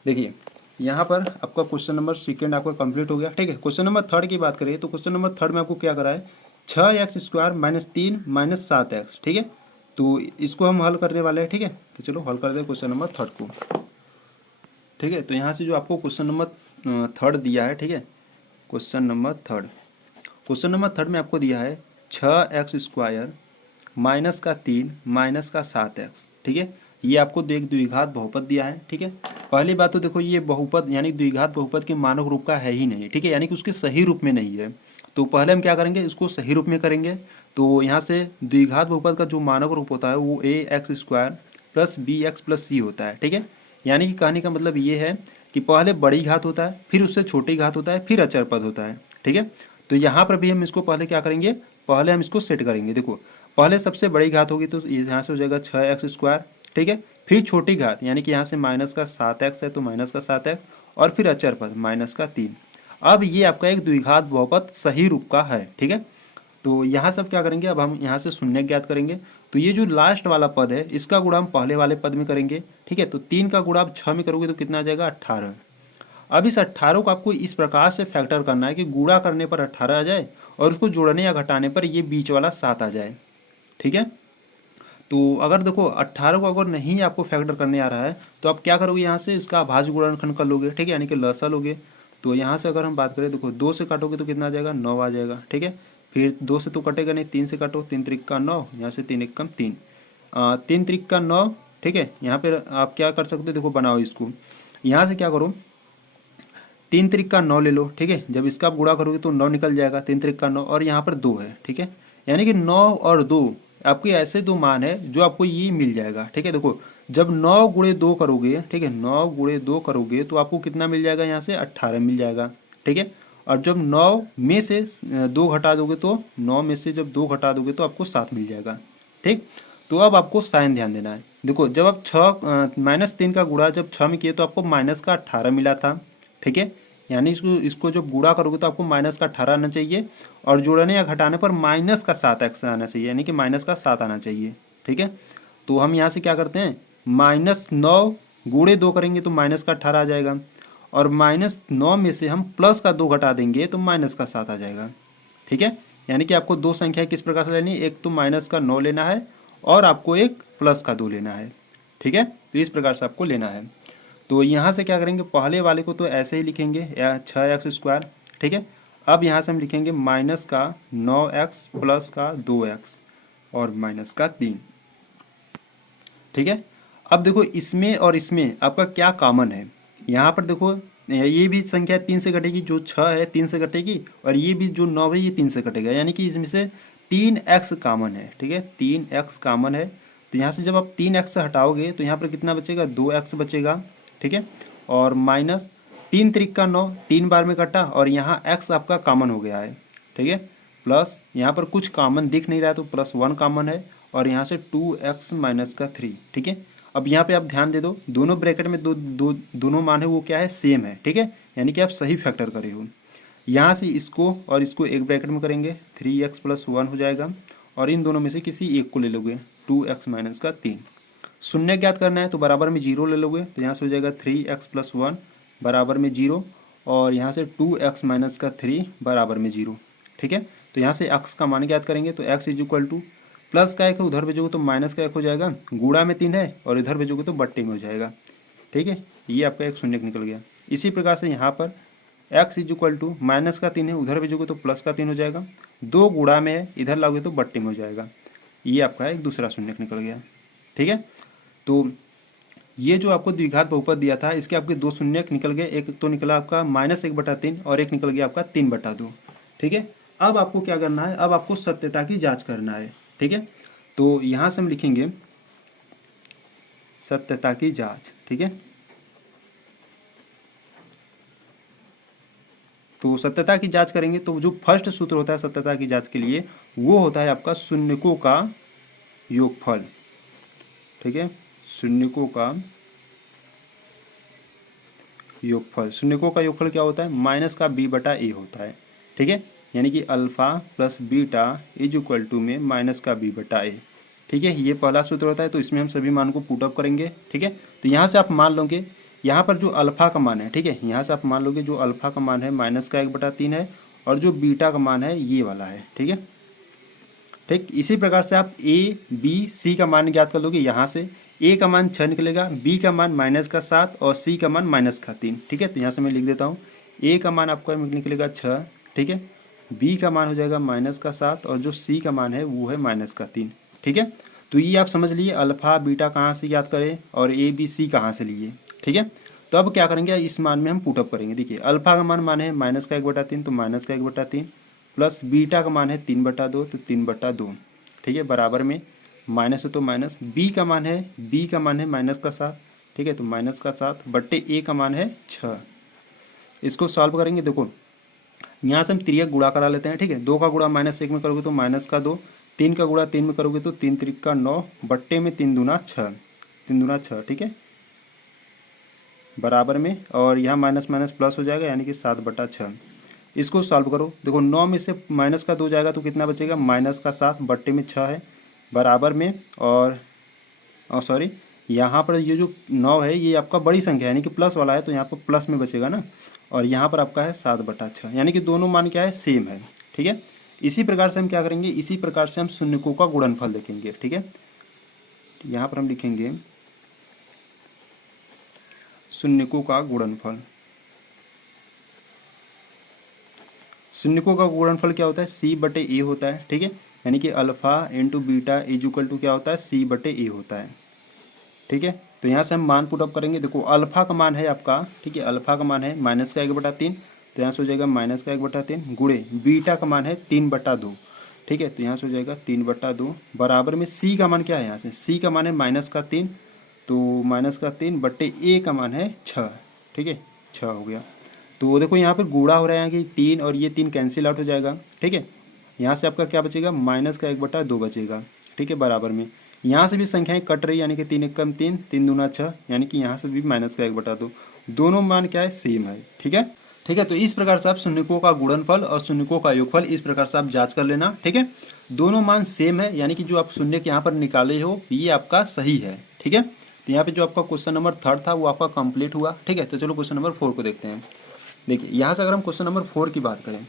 देखिए यहाँ पर आपका क्वेश्चन नंबर सेकेंड आपका कंप्लीट हो गया, ठीक है। क्वेश्चन नंबर थर्ड की बात करें तो क्वेश्चन नंबर थर्ड में आपको क्या करा है, 6x² - 3 - 7x, ठीक है। तो इसको हम हल करने वाले हैं, ठीक है। तो चलो हल कर दे क्वेश्चन नंबर थर्ड को, ठीक है। तो यहाँ से जो आपको क्वेश्चन नंबर थर्ड दिया है, ठीक है, क्वेश्चन नंबर थर्ड में आपको दिया है 6x² - 3 - 7x, ठीक है। ये आपको द्विघात बहुपद दिया है, ठीक है। पहली बात तो देखो ये बहुपद यानी द्विघात बहुपद के मानक रूप का है ही नहीं, ठीक है, यानी कि उसके सही रूप में नहीं है। तो पहले हम क्या करेंगे, इसको सही रूप में करेंगे। तो यहाँ से द्विघात बहुपद का जो मानक रूप होता है वो ax² + bx + c होता है, ठीक है। यानी कि कहने का मतलब ये है कि पहले बड़ी घात होता है, फिर उससे छोटी घात होता है, फिर अचर पद होता है, ठीक है। तो यहाँ पर भी हम इसको पहले क्या करेंगे, पहले हम इसको सेट करेंगे। देखो पहले सबसे बड़ी घात होगी तो यहाँ से हो जाएगा 6x², ठीक है। फिर छोटी घात यानी कि यहाँ से माइनस का 7x है तो माइनस का 7x, और फिर अचर पद माइनस का 3। अब ये आपका एक द्विघात बहुपद सही रूप का है, ठीक है। तो यहाँ सब क्या करेंगे, अब हम यहाँ से शून्य ज्ञात करेंगे। तो ये जो लास्ट वाला पद है इसका गुणा हम पहले वाले पद में करेंगे, ठीक है। तो 3 का गुणा आप 6 में करोगे तो कितना आ जाएगा, 18। अब इस 18 को आपको इस प्रकार से फैक्टर करना है कि गुणा करने पर 18 आ जाए और उसको जोड़ने या घटाने पर ये बीच वाला 7 आ जाए, ठीक है। तो अगर देखो 18 को अगर नहीं आपको फैक्टर करने आ रहा है तो आप क्या करोगे, यहाँ से इसका अभाज्य गुणनखंड कर लोगे, ठीक है, यानी कि लसा लोगे। तो यहाँ से अगर हम बात करें, देखो 2 से काटोगे तो कितना आ जाएगा, 9 आ जाएगा, ठीक है। फिर 2 से तो कटेगा नहीं, 3 से काटो, 3 त्रिक का 9, यहाँ से 3 एकम 3, 3 त्रिक का 9, ठीक है। यहाँ पर आप क्या कर सकते हो, देखो बनाओ इसको, यहाँ से क्या करो, 3 त्रिक का 9 ले लो, ठीक है। जब इसका आप गुणा करोगे तो 9 निकल जाएगा, 3 त्रिक का 9, और यहाँ पर 2 है, ठीक है। यानी कि 9 और 2 आपके ऐसे दो मान है जो आपको ये मिल जाएगा, ठीक है। देखो जब 9 गुणे 2 करोगे, ठीक है, 9 गुणे 2 करोगे तो आपको कितना मिल जाएगा, यहाँ से 18 मिल जाएगा, ठीक है। और जब 9 में से 2 घटा दोगे तो 9 में से जब 2 घटा दोगे तो आपको 7 मिल जाएगा, ठीक। तो अब आपको साइन ध्यान देना है। देखो जब आप -3 का गुणा जब 6 में किए तो आपको माइनस का 18 मिला था, ठीक है। यानी इसको जब गुणा करोगे तो आपको माइनस का 18 आना चाहिए, और जोड़ने या घटाने पर माइनस का 7x आना चाहिए, यानी कि माइनस का 7 आना चाहिए, ठीक है। तो हम यहाँ से क्या करते हैं, -9 गुणे 2 करेंगे तो माइनस का 18 आ जाएगा, और -9 में से हम प्लस का 2 घटा देंगे तो माइनस का 7 आ जाएगा, ठीक है। यानी कि आपको दो संख्या किस प्रकार से लेनी है, एक तो माइनस का 9 लेना है और आपको एक प्लस का 2 लेना है, ठीक है। तो इस प्रकार से आपको लेना है। तो यहाँ से क्या करेंगे, पहले वाले को तो ऐसे ही लिखेंगे, या 6x², ठीक है। अब यहाँ से हम लिखेंगे माइनस का 9x प्लस का 2x और माइनस का 3, ठीक है। अब देखो इसमें और इसमें आपका क्या कॉमन है, यहाँ पर देखो ये भी संख्या 3 से कटेगी, जो 6 है 3 से कटेगी, और ये भी जो 9 है ये 3 से कटेगा, यानी कि इसमें से 3x कॉमन है, ठीक है, 3x कॉमन है। तो यहाँ से जब आप 3x से हटाओगे तो यहाँ पर कितना बचेगा, 2x बचेगा, ठीक है। और माइनस 3 त्रिक का 9, 3 बार में कटा, और यहाँ x आपका कॉमन हो गया है, ठीक है। प्लस यहाँ पर कुछ कॉमन दिख नहीं रहा है तो +1 कॉमन है, और यहाँ से 2x माइनस का 3, ठीक है। अब यहाँ पे आप ध्यान दे दो, दोनों ब्रैकेट में दोनों मान है वो क्या है, सेम है, ठीक है। यानी कि आप सही फैक्टर करे हो। यहाँ से इसको और इसको एक ब्रैकेट में करेंगे, 3x + 1 हो जाएगा, और इन दोनों में से किसी एक को ले लोगे, 2x माइनस का 3। शून्य ज्ञात करना है तो बराबर में 0 ले लोगे, तो यहाँ से हो जाएगा 3x + 1 बराबर में 0, और यहाँ से 2x माइनस का 3 बराबर में 0, ठीक है। तो यहाँ से x का मान ज्ञात करेंगे तो x = प्लस का 1 है, उधर भेजोगे तो माइनस का 1 हो जाएगा, गुणा में 3 है, और इधर भेजोगे तो बट्टे में हो जाएगा, ठीक है। ये आपका एक शून्य निकल गया। इसी प्रकार से यहाँ पर x = माइनस का 3 है, उधर भेजोगे तो प्लस का 3 हो जाएगा, 2 गुणा में है, इधर लाओगे तो बट्टे में हो जाएगा। ये आपका एक दूसरा शून्य निकल गया, ठीक है। तो ये जो आपको द्विघात बहुपद दिया था इसके आपके 2 शून्य निकल गए, एक तो निकला आपका -1/3 और एक निकल गया आपका 3/2, ठीक है। अब आपको क्या करना है, अब आपको सत्यता की जांच करना है, ठीक है। तो यहाँ से हम लिखेंगे सत्यता की जांच, ठीक है। तो सत्यता की जांच करेंगे तो जो फर्स्ट सूत्र होता है सत्यता की जांच के लिए वो होता है आपका शून्यकों का योगफल, ठीक है, शून्यकों का योगफल। शून्यकों का योगफल क्या होता है, माइनस का b/a होता है, ठीक है। यानी कि अल्फा प्लस बीटा = में माइनस का b/a, ठीक है। ये पहला सूत्र होता है, तो इसमें हम सभी मान को पुटअप करेंगे, ठीक है। तो यहाँ से आप मान लोगे, यहाँ पर जो अल्फा का मान है, ठीक है, यहाँ से आप मान लोगे जो अल्फा का मान है -1/3 है, और जो बीटा का मान है ये वाला है, ठीक है, ठीक। इसी प्रकार से आप a b c का मान ज्ञात कर लोगे। यहाँ से a का मान 6 निकलेगा, b का मान -7 और c का मान -3, ठीक है। तो यहाँ से मैं लिख देता हूँ, a का मान आपका निकलेगा 6, ठीक है, b का मान हो जाएगा -7 और जो c का मान है वो है -3, ठीक है। तो ये आप समझ लिए अल्फा बीटा कहाँ से ज्ञात करें और a b c कहाँ से लिए, ठीक है। तो अब क्या करेंगे, इस मान में हम पुटअप करेंगे। देखिए अल्फा का मान है -1/3 तो -1/3, प्लस बीटा का मान है 3/2 तो 3/2, ठीक है, बराबर में माइनस है तो माइनस, b का मान है -7, ठीक है, तो -7 बट्टे a का मान है 6। इसको सॉल्व करेंगे। देखो यहाँ से हम तिर्यक गुणा करा लेते हैं, ठीक है। 2 का गुणा -1 में करोगे तो -2, 3 का गुणा 3 में करोगे तो 3 त्रिक का 9, बट्टे में 3 दूना 6, 3 दूना 6, ठीक है, बराबर में, और यहाँ माइनस माइनस प्लस हो जाएगा यानी कि 7/6। इसको सॉल्व करो, देखो 9 में से माइनस का 2 जाएगा तो कितना बचेगा, -7 बट्टे में 6 है, बराबर में, और सॉरी यहाँ पर ये जो 9 है ये आपका बड़ी संख्या है यानी कि प्लस वाला है तो यहाँ पर प्लस में बचेगा ना, और यहाँ पर आपका है 7/6, यानी कि दोनों मान क्या है, सेम है, ठीक है। इसी प्रकार से हम क्या करेंगे, इसी प्रकार से हम शून्यकों का गुणनफल देखेंगे, ठीक है। यहाँ पर हम लिखेंगे शून्यकों का गुणनफल। शून्यकों का गुणनफल क्या होता है, C/A होता है, ठीक है, यानी कि alpha into beta is equal to क्या होता है, C/A होता है, ठीक है। तो यहाँ से हम मान पुटअप करेंगे, देखो अल्फा का मान है आपका, ठीक है, अल्फा का मान है -1/3, तो यहाँ से हो जाएगा -1/3, गुणे बीटा का मान है 3/2, ठीक है, तो यहाँ से हो जाएगा 3/2, बराबर में C का मान क्या है, यहाँ से C का मान है -3, तो -3 बट्टे A का मान है 6, ठीक है, 6 हो गया। तो देखो यहाँ पर गुणा हो रहा है यहाँ की 3 और ये 3 कैंसिल आउट हो जाएगा, ठीक है। यहाँ से आपका क्या बचेगा, -1/2 बचेगा, ठीक है, बराबर में। यहाँ से भी संख्याएं कट रही यानी कि 3 एकम 3, 3 दूना 6, यानी कि यहाँ से भी -1/2, दोनों मान क्या है, सेम है, ठीक है, ठीक है। तो इस प्रकार से आप शून्यकों का गुणनफल और शून्यकों का योगफल इस प्रकार से आप जांच कर लेना, ठीक है। दोनों मान सेम है यानी कि जो आप शून्य यहाँ पर निकाले हो ये आपका सही है, ठीक है। तो यहाँ पे जो आपका क्वेश्चन नंबर 3 था वो आपका कंप्लीट हुआ, ठीक है। तो चलो क्वेश्चन नंबर 4 को देखते हैं। देखिए यहाँ से अगर हम क्वेश्चन नंबर 4 की बात करें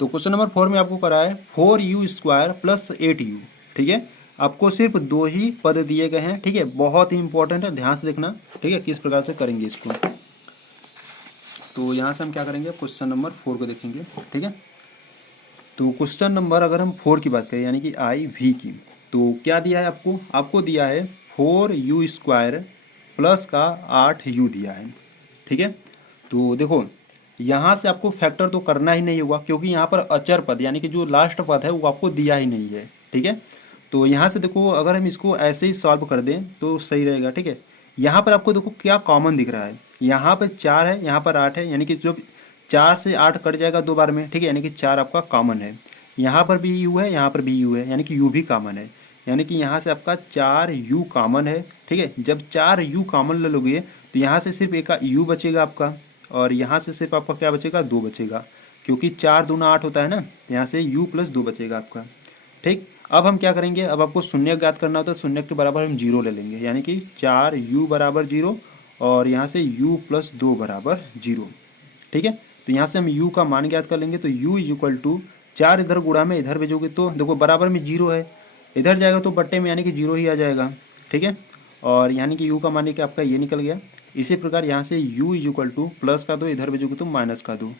तो क्वेश्चन नंबर 4 में आपको करा है 4u² + 8u, ठीक है। आपको सिर्फ 2 ही पद दिए गए हैं, ठीक है, बहुत ही इंपॉर्टेंट है, ध्यान से देखना, ठीक है, किस प्रकार से करेंगे इसको। तो यहाँ से हम क्या करेंगे, क्वेश्चन नंबर 4 को देखेंगे, ठीक है। तो क्वेश्चन नंबर अगर हम 4 की बात करें यानी कि IV की, तो क्या दिया है आपको, आपको दिया है 4u² प्लस का 8u दिया है, ठीक है। तो देखो यहाँ से आपको फैक्टर तो करना ही नहीं होगा क्योंकि यहाँ पर अचर पद यानी कि जो लास्ट पद है वो आपको दिया ही नहीं है, ठीक है। तो यहाँ से देखो अगर हम इसको ऐसे ही सॉल्व कर दें तो सही रहेगा, ठीक है। यहाँ पर आपको देखो क्या कॉमन दिख रहा है, यहाँ पर 4 है, यहाँ पर 8 है, यानी कि जो 4 से 8 कट जाएगा 2 बार में, ठीक है, यानी कि 4 आपका कॉमन है। यहाँ पर भी u है, यहाँ पर भी u है, यानी कि u भी कॉमन है, यानी कि यहाँ से आपका 4u कॉमन है, ठीक है। जब 4u कॉमन ले लोगे तो यहाँ से सिर्फ एक u बचेगा आपका, और यहाँ से सिर्फ आपका क्या बचेगा, 2 बचेगा, क्योंकि 4 दूना 8 होता है ना, यहाँ से u + 2 बचेगा आपका, ठीक। अब हम क्या करेंगे, अब आपको शून्य ज्ञात करना होता है, शून्य के बराबर हम 0 ले लेंगे, यानी कि 4u = 0 और यहाँ से u + 2 = 0, ठीक है। तो यहाँ से हम u का मान ज्ञात कर लेंगे, तो u = 4 इधर गुणा में इधर भेजोगे तो देखो बराबर में 0 है, इधर जाएगा तो बट्टे में यानी कि 0 ही आ जाएगा, ठीक है। और यानी कि u का मान कि आपका ये निकल गया। इसी प्रकार यहाँ से u = +2 इधर भेजोगे तो -2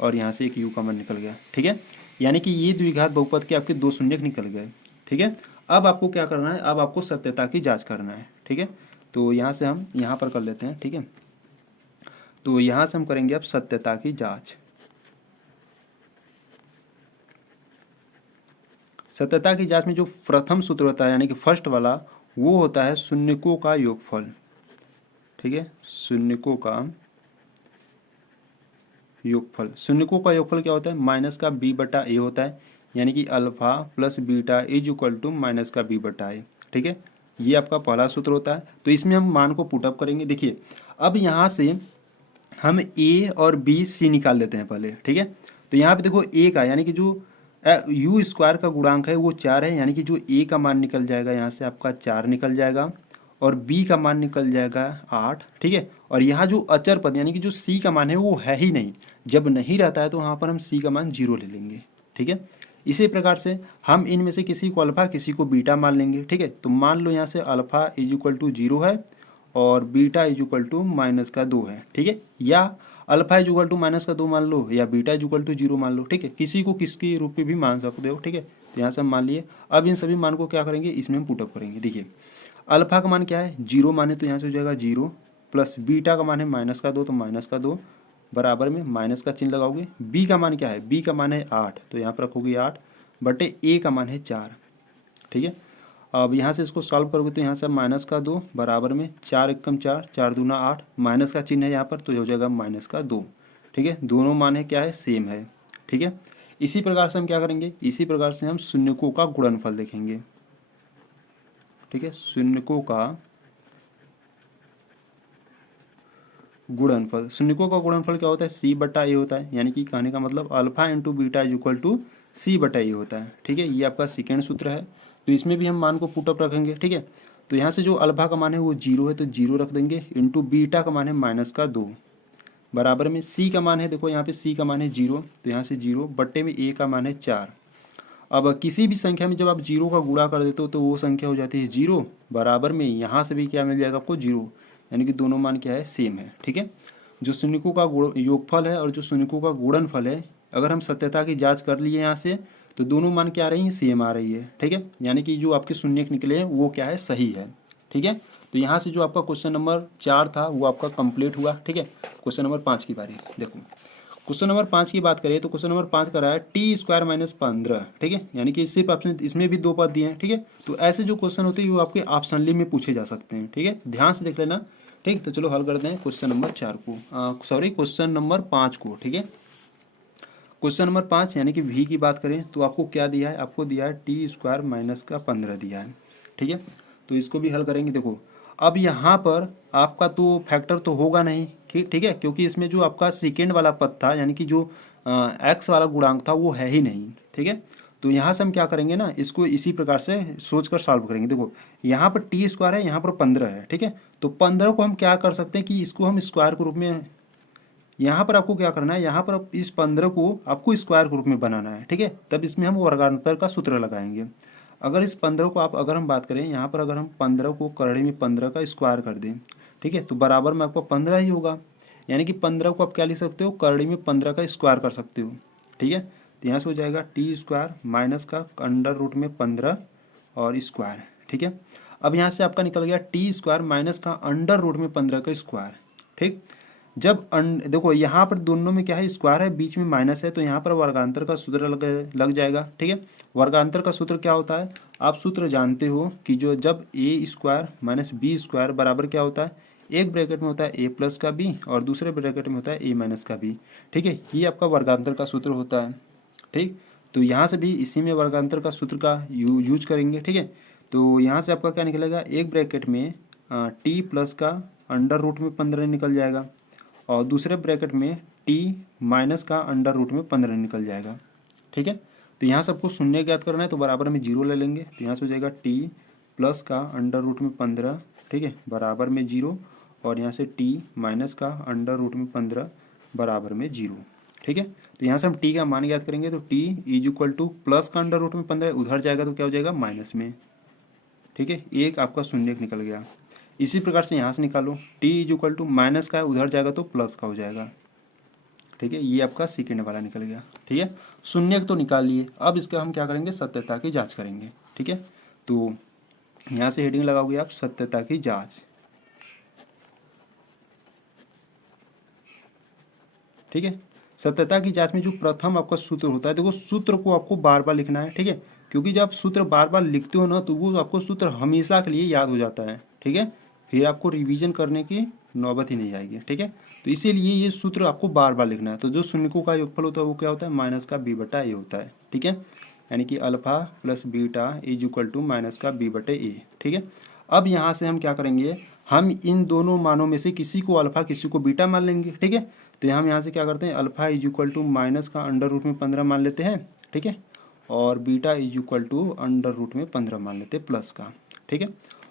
और यहाँ से एक u का मान निकल गया, ठीक है। यानी कि ये द्विघात बहुपद के आपके 2 शून्य निकल गए, ठीक है। अब आपको क्या करना है, अब आपको सत्यता की जांच करना है, ठीक है। तो यहाँ से हम यहाँ पर कर लेते हैं, ठीक है। तो यहाँ से हम करेंगे अब सत्यता की जांच। सत्यता की जांच में जो प्रथम सूत्र होता है यानी कि फर्स्ट वाला वो होता है शून्यकों का योगफल, ठीक है, शून्यकों का योगफल। शून्यकों का योगफल क्या होता है, -b/a होता है, यानी कि alpha + beta is equal to -b/a, ठीक है। ये आपका पहला सूत्र होता है। तो इसमें हम मान को पुटअप करेंगे। देखिए अब यहाँ से हम a और b c निकाल लेते हैं पहले, ठीक है। तो यहाँ पे देखो a का यानी कि जो u² का गुणांक है वो 4 है, यानी कि जो a का मान निकल जाएगा यहाँ से आपका 4 निकल जाएगा, और b का मान निकल जाएगा 8, ठीक है। और यहाँ जो अचर पद यानी कि जो c का मान है वो है ही नहीं, जब नहीं रहता है तो वहाँ पर हम c का मान 0 ले लेंगे, ठीक है। इसी प्रकार से हम इनमें से किसी को अल्फा किसी को बीटा मान लेंगे, ठीक है। तो मान लो यहाँ से अल्फा = 0 है और बीटा = -2 है, ठीक है, या अल्फा = -2 मान लो या बीटा = 0 मान लो, ठीक है। किसी को किसके रूप में भी मान सकते हो, ठीक है। तो यहाँ से हम मान लिए। अब इन सभी मान को क्या करेंगे, इसमें हम पुटअप करेंगे। देखिए अल्फा का मान क्या है, 0 माने तो यहाँ से हो जाएगा 0, प्लस बीटा का मान है -2 तो -2 बराबर में माइनस का चिन्ह लगाओगे। बी का मान क्या है, बी का मान है 8 तो यहाँ पर रखोगे 8 बटे ए का मान है 4, ठीक है। अब यहाँ से इसको सॉल्व करोगे तो यहाँ से -2 बराबर में 4 एकम 4, 4 दूना 8, माइनस का चिन्ह है यहाँ पर तो हो जाएगा -2, ठीक है। दोनों मान है क्या है, सेम है, ठीक है। इसी प्रकार से हम क्या करेंगे, इसी प्रकार से हम शून्यकों का गुणनफल देखेंगे, ठीक है। शून्यकों का गुणनफल, शून्यकों का गुणनफल क्या होता है, सी बटा ए होता है, यानी कि कहने का मतलब alpha into beta is equal to C बटा ए होता है, ठीक है। ये आपका सेकेंड सूत्र है। तो इसमें भी हम मान को पुटअप रखेंगे, ठीक है। तो यहाँ से जो अल्फा का मान है वो 0 है, तो 0 रख देंगे, इंटू बीटा का मान है -2 बराबर में सी का मान है, देखो यहाँ पे सी का मान है 0, तो यहाँ से 0 बट्टे में ए का मान है 4। अब किसी भी संख्या में जब आप 0 का गुणा कर देते हो तो वो संख्या हो जाती है 0, बराबर में यहाँ से भी क्या मिल जाएगा आपको 0, यानी कि दोनों मान क्या है, सेम है, ठीक है। जो शून्यकों का योगफल है और जो शून्यकों का गुणनफल है, अगर हम सत्यता की जांच कर लिए यहाँ से तो दोनों मान क्या आ रही है, सेम आ रही है, ठीक है। यानी कि जो आपके शून्यक निकले हैं वो क्या है, सही है, ठीक है। तो यहाँ से जो आपका क्वेश्चन नंबर 4 था वो आपका कंप्लीट हुआ, ठीक है। क्वेश्चन नंबर 5 की बारी, देखो क्वेश्चन नंबर 5 की बात करें तो क्वेश्चन नंबर 5 कर रहा है टी स्क्वायर माइनस 15, ठीक है। यानी कि सिर्फ आपने इसमें भी 2 पद दिए हैं, ठीक है। तो ऐसे जो क्वेश्चन होते हैं वो आपके ऑप्शनली में पूछे जा सकते हैं, ठीक है, ध्यान से देख लेना, ठीक। तो चलो हल करते हैं क्वेश्चन नंबर 4 को, सॉरी क्वेश्चन नंबर 5 को, ठीक है। क्वेश्चन नंबर 5 यानी कि वी की बात करें तो आपको क्या दिया है, आपको दिया है टी स्क्वायर माइनस का 15 दिया है, ठीक है। तो इसको भी हल करेंगे। देखो अब यहाँ पर आपका तो फैक्टर तो होगा नहीं, ठीक है, क्योंकि इसमें जो आपका सेकेंड वाला पद था यानी कि जो एक्स वाला गुणांक था वो है ही नहीं, ठीक है। तो यहाँ से हम क्या करेंगे ना, इसको इसी प्रकार से सोच कर सॉल्व करेंगे। देखो यहाँ पर टी स्क्वायर है, यहाँ पर 15 है, ठीक है। तो 15 को हम क्या कर सकते हैं कि इसको हम स्क्वायर के रूप में, यहाँ पर आपको क्या करना है, यहाँ पर इस 15 को आपको स्क्वायर के रूप में बनाना है, ठीक है। तब इसमें हम वर्गांतर का सूत्र लगाएंगे। अगर इस 15 को आप, अगर हम बात करें यहाँ पर, अगर हम 15 को करड़ी में 15 का स्क्वायर कर दें, ठीक है, तो बराबर में आपको 15 ही होगा। यानी कि 15 को आप क्या लिख सकते हो, करड़ी में 15 का स्क्वायर कर सकते हो, ठीक है। तो यहाँ से हो जाएगा टी स्क्वायर माइनस का अंडर रूट में 15 और स्क्वायर, ठीक है। अब यहाँ से आपका निकल गया टी स्क्वायर माइनस का अंडर रूट में 15 का स्क्वायर, ठीक। जब देखो यहाँ पर दोनों में क्या है, स्क्वायर है, बीच में माइनस है, तो यहाँ पर वर्गांतर का सूत्र लग जाएगा, ठीक है। वर्गांतर का सूत्र क्या होता है, आप सूत्र जानते हो कि जो जब ए स्क्वायर माइनस बी स्क्वायर बराबर क्या होता है, एक ब्रैकेट में होता है ए प्लस का बी और दूसरे ब्रैकेट में होता है ए माइनस का बी, ठीक है। ये आपका वर्गांतर का सूत्र होता है, ठीक। तो यहाँ से भी इसी में वर्गांतर का सूत्र का यूज करेंगे, ठीक है। तो यहाँ से आपका क्या निकलेगा, एक ब्रैकेट में टी प्लस का अंडर रूट में 15 निकल जाएगा और दूसरे ब्रैकेट में टी माइनस का अंडर रूट में 15 निकल जाएगा, ठीक है। तो यहाँ सबको शून्य ज्ञात करना है तो बराबर में 0 ले लेंगे, तो यहाँ से हो जाएगा टी प्लस का अंडर रूट में 15, ठीक है, बराबर में 0, और यहाँ से टी माइनस का अंडर रूट में 15 बराबर में 0, ठीक है। तो यहाँ से हम टी का मान ज्ञात करेंगे, तो T is equal two plus का अंडर रूट में 15 उधर जाएगा तो क्या हो जाएगा, माइनस में, ठीक है। एक आपका शून्य निकल गया। इसी प्रकार से यहाँ से निकालो, T is equal to minus का है, उधर जाएगा तो प्लस का हो जाएगा, ठीक है। ये आपका सेकेंड वाला निकल गया, ठीक है। शून्य तो निकाल लिए, अब इसका हम क्या करेंगे, सत्यता की जांच करेंगे, ठीक है। तो यहाँ से हेडिंग लगाओगे आप, सत्यता की जांच, ठीक है। सत्यता की जांच में जो प्रथम आपका सूत्र होता है, देखो सूत्र को आपको बार बार लिखना है, ठीक है, क्योंकि जब आप सूत्र बार बार लिखते हो ना तो वो आपको सूत्र हमेशा के लिए याद हो जाता है, ठीक है। फिर आपको रिवीजन करने की नौबत ही नहीं आएगी, ठीक है। तो इसीलिए ये सूत्र आपको बार बार लिखना है। तो जो शून्यकों का योगफल होता है वो क्या होता है, माइनस का बी बटा ए होता है, ठीक है। यानी कि alpha plus beta is equal to minus B बी बटे ए, ठीक है। अब यहाँ से हम क्या करेंगे, हम इन दोनों मानों में से किसी को अल्फा किसी को बीटा मान लेंगे, ठीक है। तो हम यहाँ से क्या करते हैं, alpha is equal to minus का अंडर रूट में 15 मान लेते हैं, ठीक है, और beta is equal to under root में 15 मान लेते हैं प्लस का, ठीक है।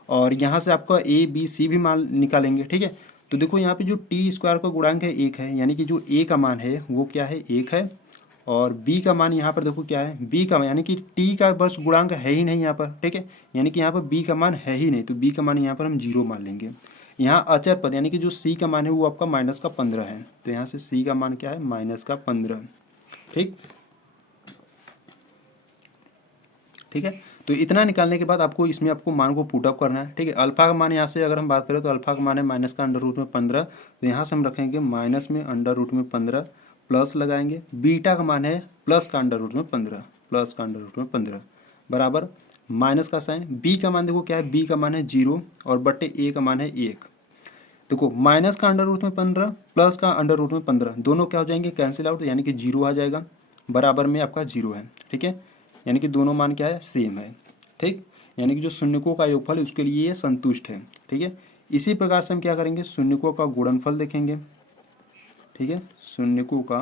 और यहाँ से आपका ए बी सी भी मान निकालेंगे, ठीक है। तो देखो यहाँ पे जो टी स्क्वायर का गुणांक है 1 है, यानी कि जो ए का मान है वो क्या है, 1 है, और बी का मान यहाँ पर देखो क्या है, बी का मान, यानी कि टी का बस गुणांक है ही नहीं यहाँ पर, ठीक है, यानी कि यहाँ पर बी का मान है ही नहीं, तो बी का मान यहाँ पर हम 0 मान लेंगे। यहाँ अचर पद यानी कि जो सी का मान है वो आपका माइनस का 15 है, तो यहाँ से सी का मान क्या है, माइनस का 15, ठीक, ठीक है। तो इतना निकालने के बाद आपको इसमें आपको मान को पुटअप करना है, ठीक है। अल्फा का मान यहाँ से अगर हम बात करें तो अल्फा का मान है माइनस का अंडर रूट में 15, तो यहाँ से हम रखेंगे माइनस में अंडर रूट में 15 प्लस लगाएंगे, बीटा का मान है प्लस का अंडर रूट में 15, प्लस का अंडर रूट में 15 बराबर माइनस का साइन, बी का मान देखो क्या है, बी का मान है 0 और बट्टे ए का मान है 1। देखो माइनस का अंडर रूट में 15 प्लस का अंडर रूट में 15 दोनों क्या हो जाएंगे, कैंसिल आउट, यानी कि 0 आ जाएगा। बराबर में आपका 0 है। ठीक है, यानी कि दोनों मान क्या है, सेम है। ठीक, यानी कि जो शून्यकों का योगफल है उसके लिए ये संतुष्ट है। ठीक है, इसी प्रकार से हम क्या करेंगे, शून्यकों का गुणनफल देखेंगे। ठीक है, शून्यकों का